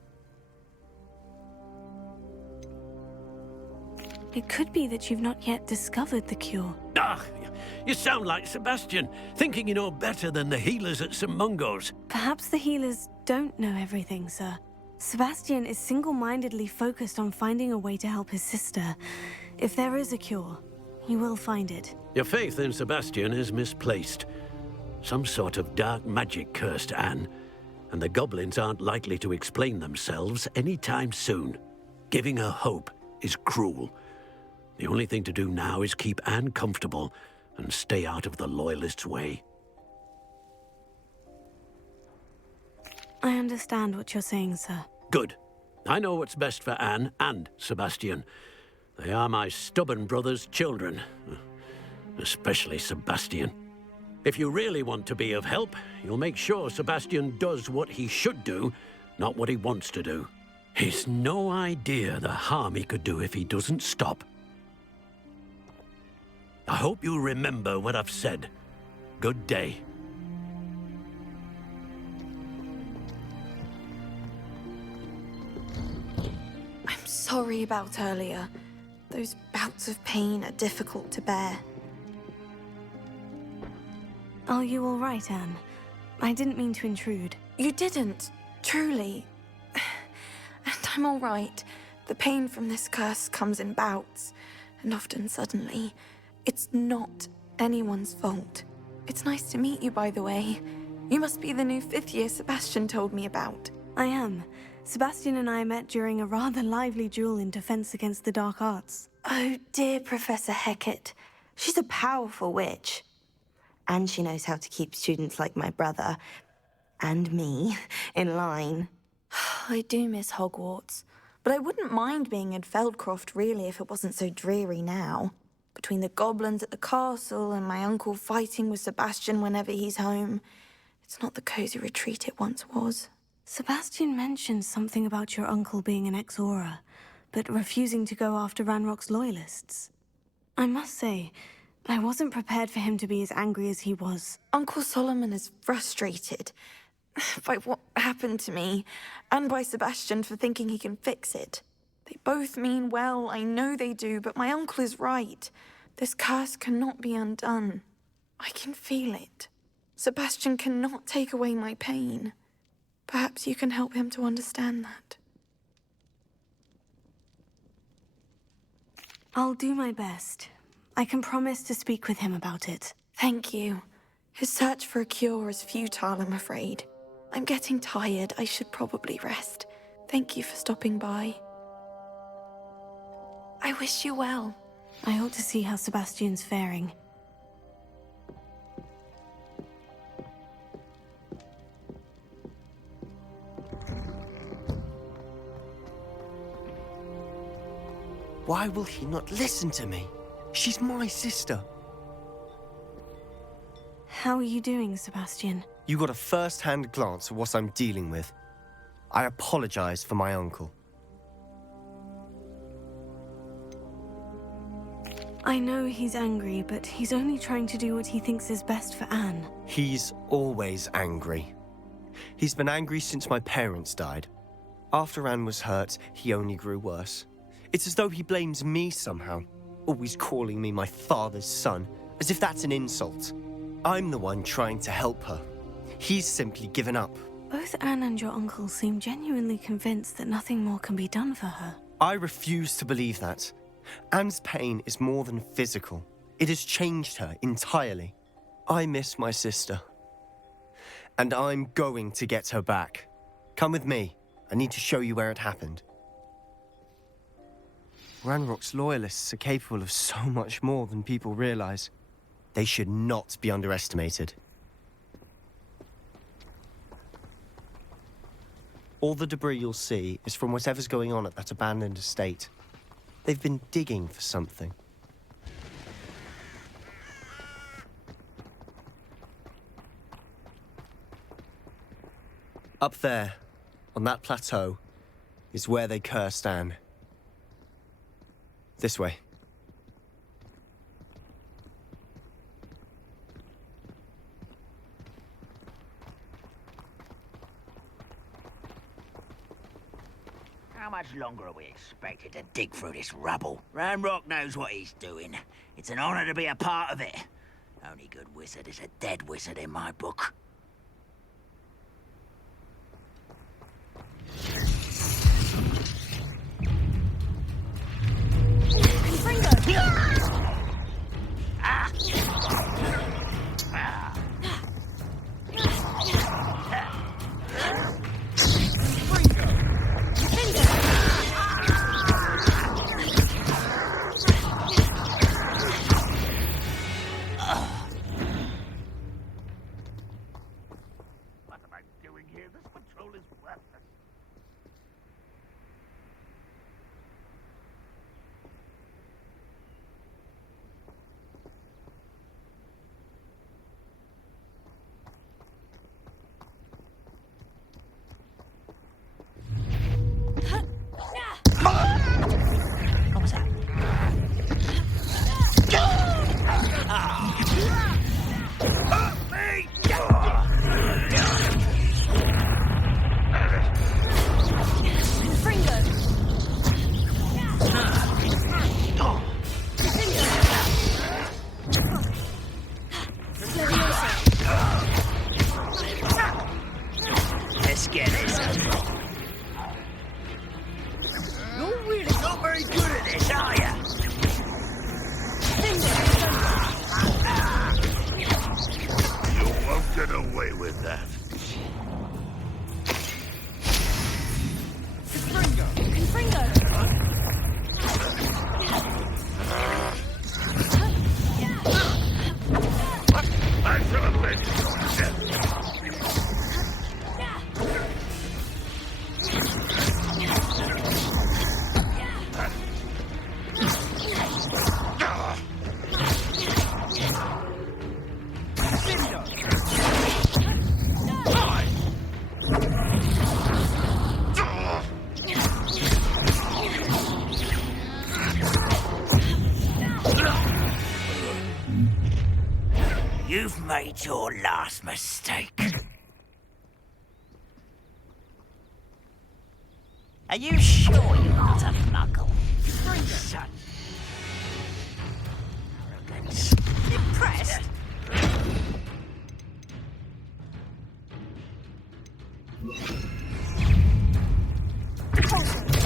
It could be that you've not yet discovered the cure. Ah, you sound like Sebastian, thinking you know better than the healers at St. Mungo's. Perhaps the healers don't know everything, sir. Sebastian is single-mindedly focused on finding a way to help his sister. If there is a cure, he will find it. Your faith in Sebastian is misplaced. Some sort of dark magic cursed Anne, and the goblins aren't likely to explain themselves anytime soon. Giving her hope is cruel. The only thing to do now is keep Anne comfortable and stay out of the Loyalists' way. I understand what you're saying, sir. Good. I know what's best for Anne and Sebastian. They are my stubborn brother's children. Especially Sebastian. If you really want to be of help, you'll make sure Sebastian does what he should do, not what he wants to do. He's no idea the harm he could do if he doesn't stop. I hope you remember what I've said. Good day. I'm sorry about earlier. Those bouts of pain are difficult to bear. Are you all right, Anne? I didn't mean to intrude. You didn't, truly. And I'm all right. The pain from this curse comes in bouts, and often suddenly. It's not anyone's fault. It's nice to meet you, by the way. You must be the new 5th year Sebastian told me about. I am. Sebastian and I met during a rather lively duel in defense against the dark arts. Oh, dear Professor Hecat. She's a powerful witch. And she knows how to keep students like my brother, and me, in line. I do miss Hogwarts, but I wouldn't mind being in Feldcroft, really, if it wasn't so dreary now. Between the goblins at the castle and my uncle fighting with Sebastian whenever he's home, it's not the cozy retreat it once was. Sebastian mentioned something about your uncle being an ex-Auror, but refusing to go after Ranrock's loyalists. I must say, I wasn't prepared for him to be as angry as he was. Uncle Solomon is frustrated by what happened to me, and by Sebastian for thinking he can fix it. They both mean well, I know they do, but my uncle is right. This curse cannot be undone. I can feel it. Sebastian cannot take away my pain. Perhaps you can help him to understand that. I'll do my best. I can promise to speak with him about it. Thank you. His search for a cure is futile, I'm afraid. I'm getting tired. I should probably rest. Thank you for stopping by. I wish you well. I ought to see how Sebastian's faring. Why will he not listen to me? She's my sister. How are you doing, Sebastian? You got a first-hand glance at what I'm dealing with. I apologize for my uncle. I know he's angry, but he's only trying to do what he thinks is best for Anne. He's always angry. He's been angry since my parents died. After Anne was hurt, he only grew worse. It's as though he blames me somehow, always calling me my father's son, as if that's an insult. I'm the one trying to help her. He's simply given up. Both Anne and your uncle seem genuinely convinced that nothing more can be done for her. I refuse to believe that. Anne's pain is more than physical. It has changed her entirely. I miss my sister. And I'm going to get her back. Come with me. I need to show you where it happened. Ranrock's loyalists are capable of so much more than people realize. They should not be underestimated. All the debris you'll see is from whatever's going on at that abandoned estate. They've been digging for something. Up there, on that plateau, is where they cursed Anne. This way. How much longer are we expected to dig through this rubble? Ranrock knows what he's doing. It's an honor to be a part of it. Only good wizard is a dead wizard in my book. get this over. You're really not very good at this, are you? You won't get away with that. I shall avenge your death. You've made your last mistake. Are you sure you're not a muggle? Such arrogance. Impressed?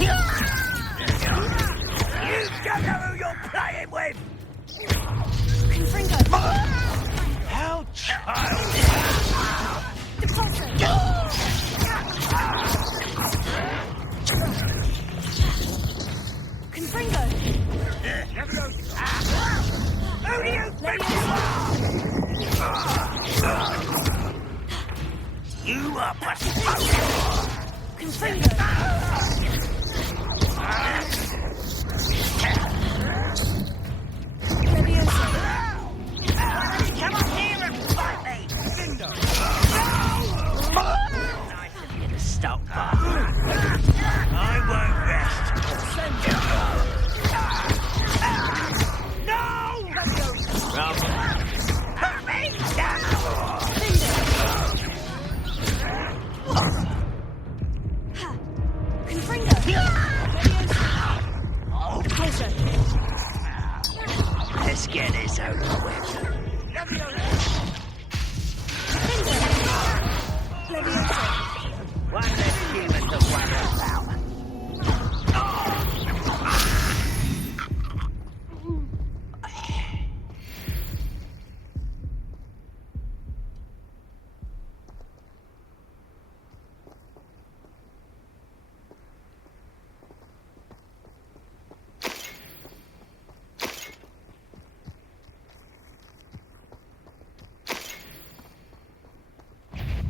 You don't know who you're playing with! How childish! Confringo! Who do you think you are? You are pathetic! Confringo! Come on here and fight me! No! Nice of you to stop that. I won't rest. No! Put me Let's get this over with. One less human to worry about.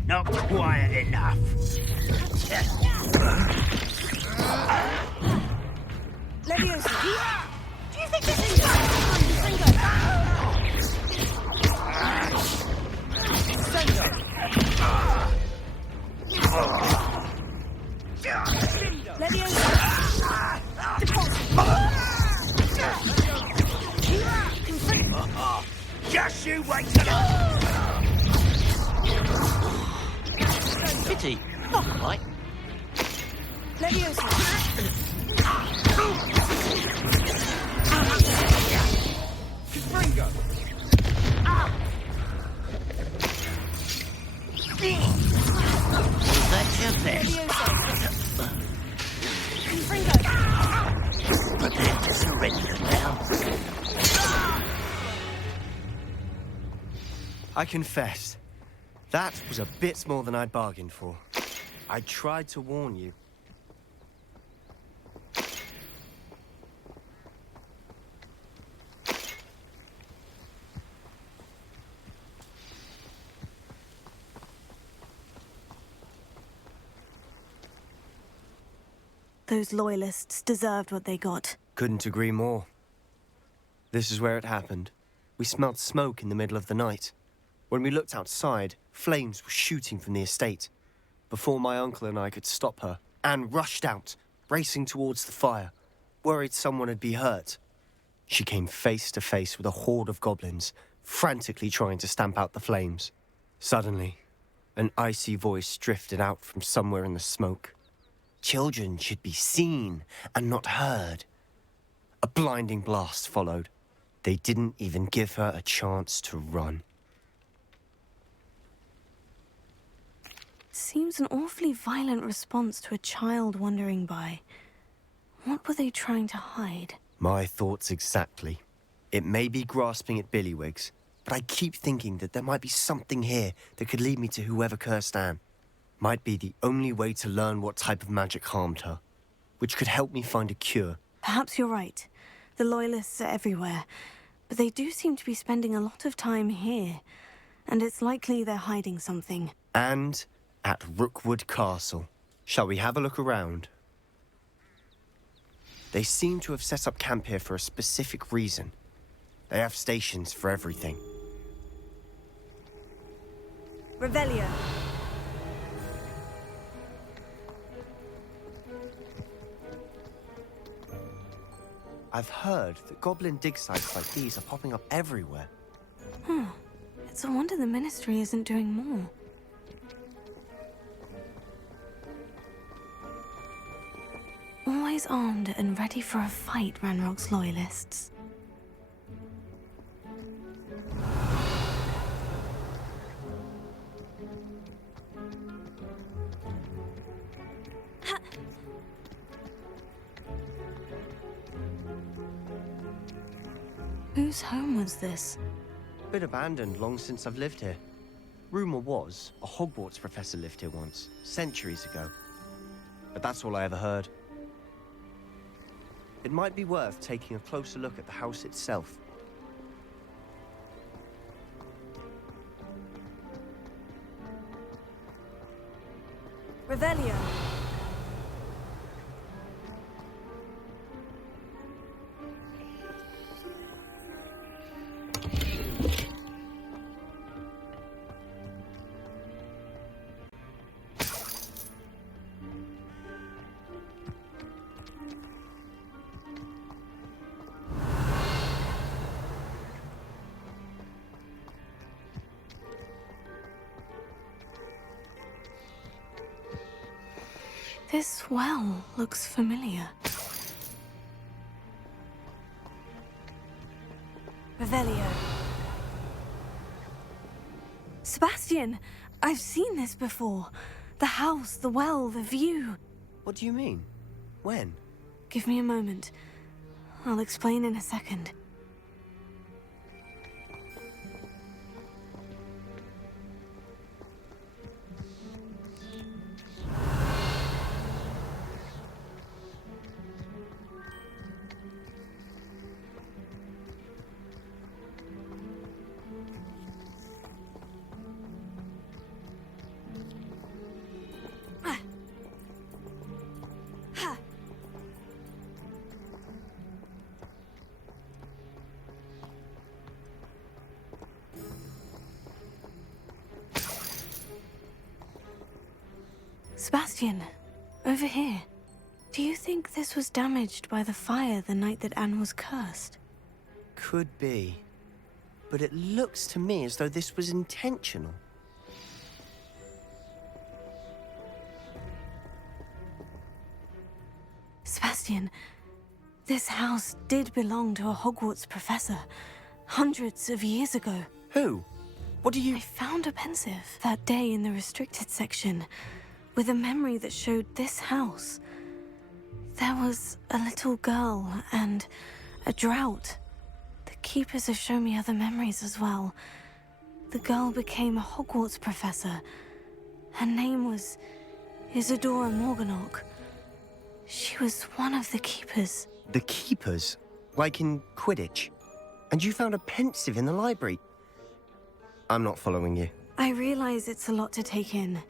Not quiet enough. Leviosa! Do you think this is Confringo? Leviosa! Confringo! Just you wait till Pity. Not quite. Leviosa! Confringo! Is that your best? Confringo! Prepare to surrender now. I confess, that was a bit more than I'd bargained for. I tried to warn you. Those loyalists deserved what they got. Couldn't agree more. This is where it happened. We smelled smoke in the middle of the night. When we looked outside, flames were shooting from the estate. Before my uncle and I could stop her, Anne rushed out, racing towards the fire, worried someone had been hurt. She came face to face with a horde of goblins, frantically trying to stamp out the flames. Suddenly, an icy voice drifted out from somewhere in the smoke. Children should be seen and not heard. A blinding blast followed. They didn't even give her a chance to run. seems an awfully violent response to a child wandering by. What were they trying to hide? My thoughts exactly. It may be grasping at Billywigs, but I keep thinking that there might be something here that could lead me to whoever cursed Anne. Might be the only way to learn what type of magic harmed her, which could help me find a cure. Perhaps you're right. The Loyalists are everywhere, but they do seem to be spending a lot of time here, and it's likely they're hiding something. And at Rookwood Castle. Shall we have a look around? They seem to have set up camp here for a specific reason. They have stations for everything. Revelio. I've heard that goblin dig sites like these are popping up everywhere. It's a wonder the Ministry isn't doing more. Always armed and ready for a fight, Ranrock's Loyalists. Whose home was this? Been abandoned long since I've lived here. Rumor was a Hogwarts professor lived here once, centuries ago. But that's all I ever heard. It might be worth taking a closer look at the house itself. Revelio. This well looks familiar. Revelio. Sebastian! I've seen this before. The house, the well, the view. What do you mean? When? Give me a moment. I'll explain in a second. Sebastian, over here. Do you think this was damaged by the fire the night that Anne was cursed? Could be. But it looks to me as though this was intentional. Sebastian, this house did belong to a Hogwarts professor, hundreds of years ago. Who? What do you... I found a pensive that day in the restricted section, with a memory that showed this house. There was a little girl and a drought. The keepers have shown me other memories as well. The girl became a Hogwarts professor. Her name was Isadora Morganach. She was one of the keepers. The keepers? Like in Quidditch? And you found a pensive in the library? I'm not following you. I realize it's a lot to take in.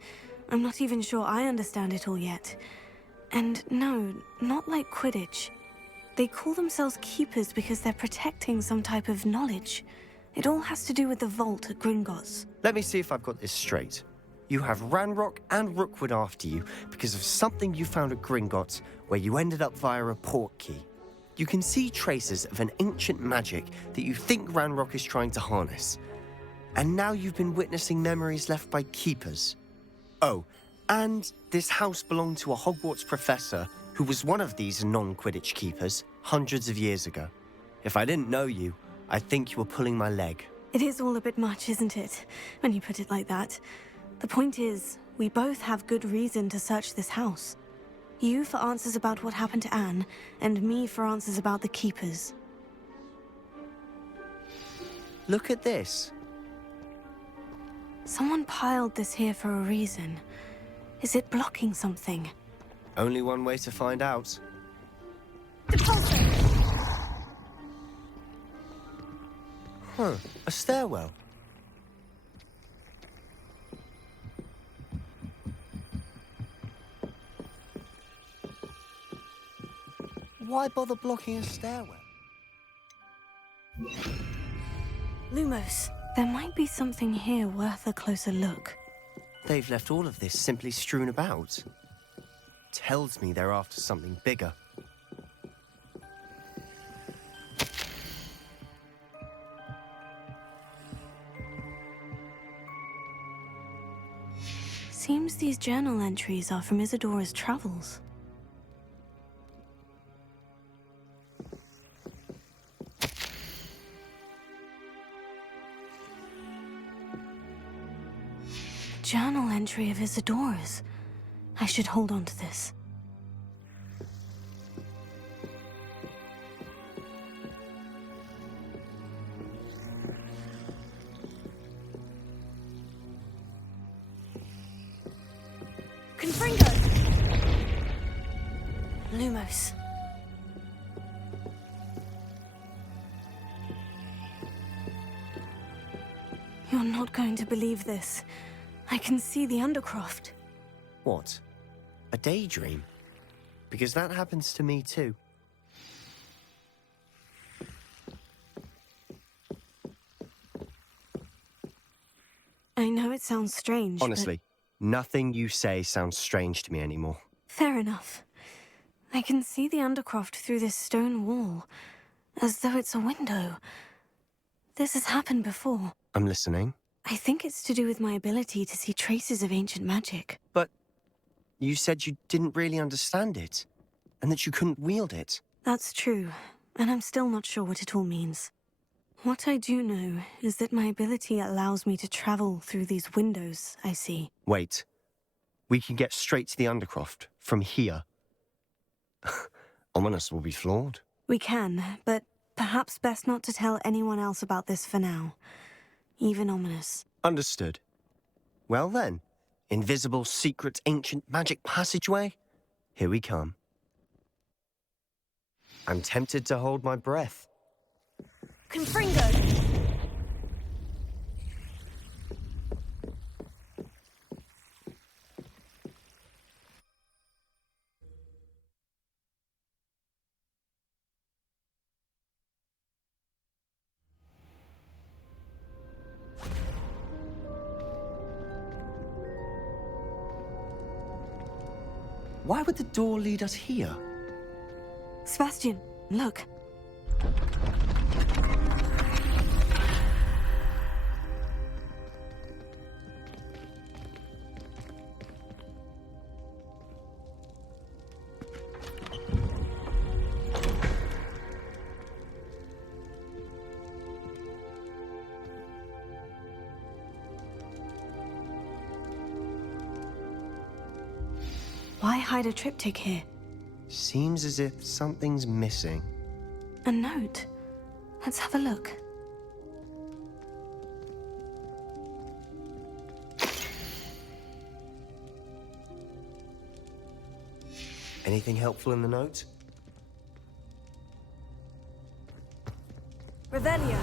I'm not even sure I understand it all yet. And no, not like Quidditch. They call themselves keepers because they're protecting some type of knowledge. It all has to do with the vault at Gringotts. Let me see if I've got this straight. You have Ranrock and Rookwood after you because of something you found at Gringotts where you ended up via a port key. You can see traces of an ancient magic that you think Ranrock is trying to harness. And now you've been witnessing memories left by keepers. Oh, and this house belonged to a Hogwarts professor who was one of these non-Quidditch keepers hundreds of years ago. If I didn't know you, I'd think you were pulling my leg. It is all a bit much, isn't it, when you put it like that? The point is, We both have good reason to search this house. You for answers about what happened to Anne, and me for answers about the Keepers. Look at this. Someone piled this here for a reason. Is it blocking something? Only one way to find out. Huh, a stairwell. Why bother blocking a stairwell? Lumos, there might be something here worth a closer look. They've left all of this simply strewn about. Tells me they're after something bigger. Seems these journal entries are from Isadora's travels. Journal entry of Isadora's. I should hold on to this. Confringo! Lumos. You're not going to believe this. I can see the Undercroft. What? A daydream? Because that happens to me too. I know it sounds strange, Honestly, nothing you say sounds strange to me anymore. Fair enough. I can see the Undercroft through this stone wall, as though it's a window. This has happened before. I'm listening. I think it's to do with my ability to see traces of ancient magic. But you said you didn't really understand it, and that you couldn't wield it. That's true, and I'm still not sure what it all means. What I do know is that my ability allows me to travel through these windows I see. Wait. We can get straight to the Undercroft from here. Ominous will be floored. We can, but perhaps best not to tell anyone else about this for now. Even Ominous. Understood. Well then, invisible, secret, ancient magic passageway? Here we come. I'm tempted to hold my breath. Confringo! Why would the door lead us here? Sebastian, look. Why hide a triptych here? Seems as if something's missing. A note. Let's have a look. Anything helpful in the note? Revelio.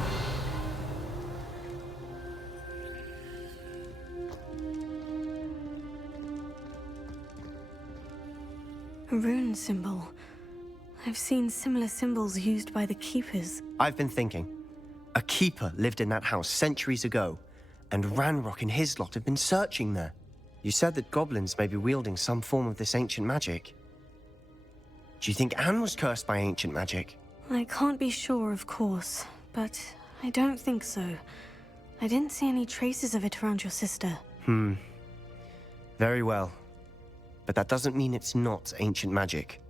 A rune symbol. I've seen similar symbols used by the Keepers. I've been thinking. A keeper lived in that house centuries ago, and Ranrock and his lot have been searching there. You said that goblins may be wielding some form of this ancient magic. Do you think Anne was cursed by ancient magic? I can't be sure, of course, but I don't think so. I didn't see any traces of it around your sister. Very well. But that doesn't mean it's not ancient magic.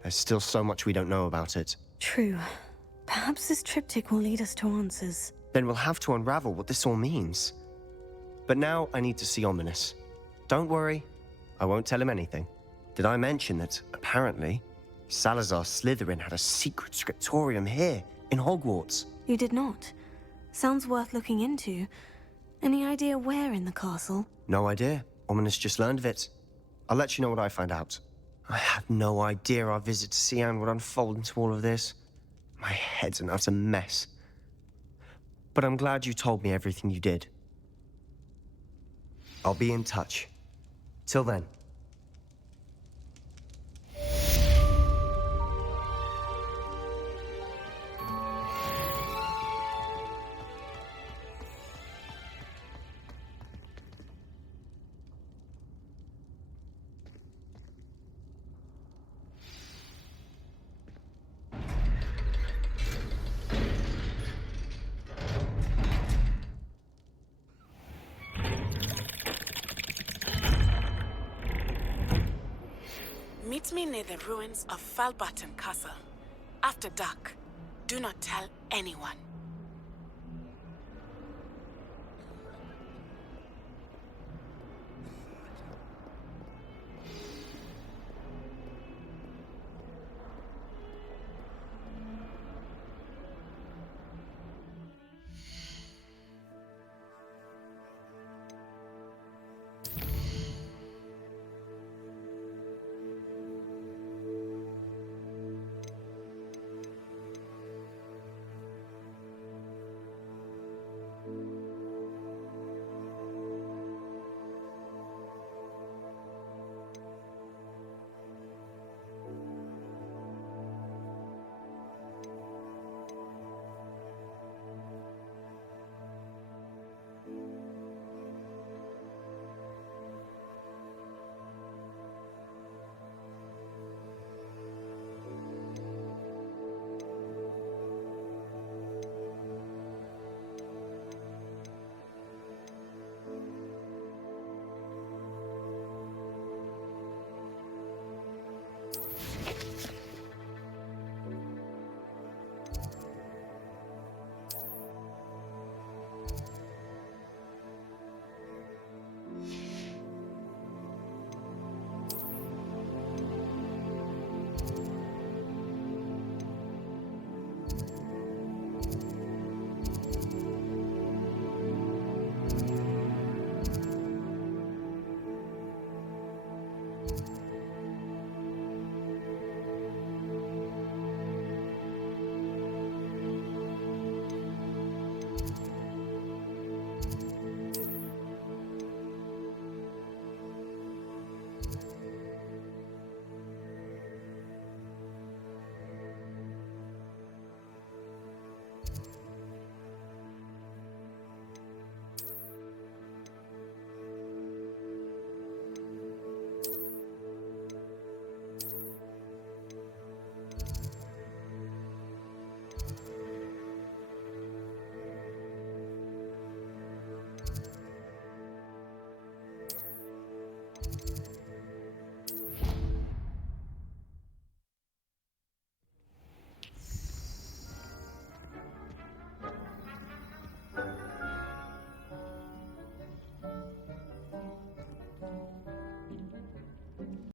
There's still so much we don't know about it. True. Perhaps this triptych will lead us to answers. Then we'll have to unravel what this all means. But now I need to see Ominous. Don't worry. I won't tell him anything. Did I mention that, apparently, Salazar Slytherin had a secret scriptorium here, in Hogwarts? You did not. Sounds worth looking into. Any idea where in the castle? No idea. Ominous just learned of it. I'll let you know what I find out. I had no idea our visit to Cian would unfold into all of this. My head's an utter mess. But I'm glad you told me everything you did. I'll be in touch. Till then. Meet me near the ruins of Falbaton Castle. After dark. Do not tell anyone.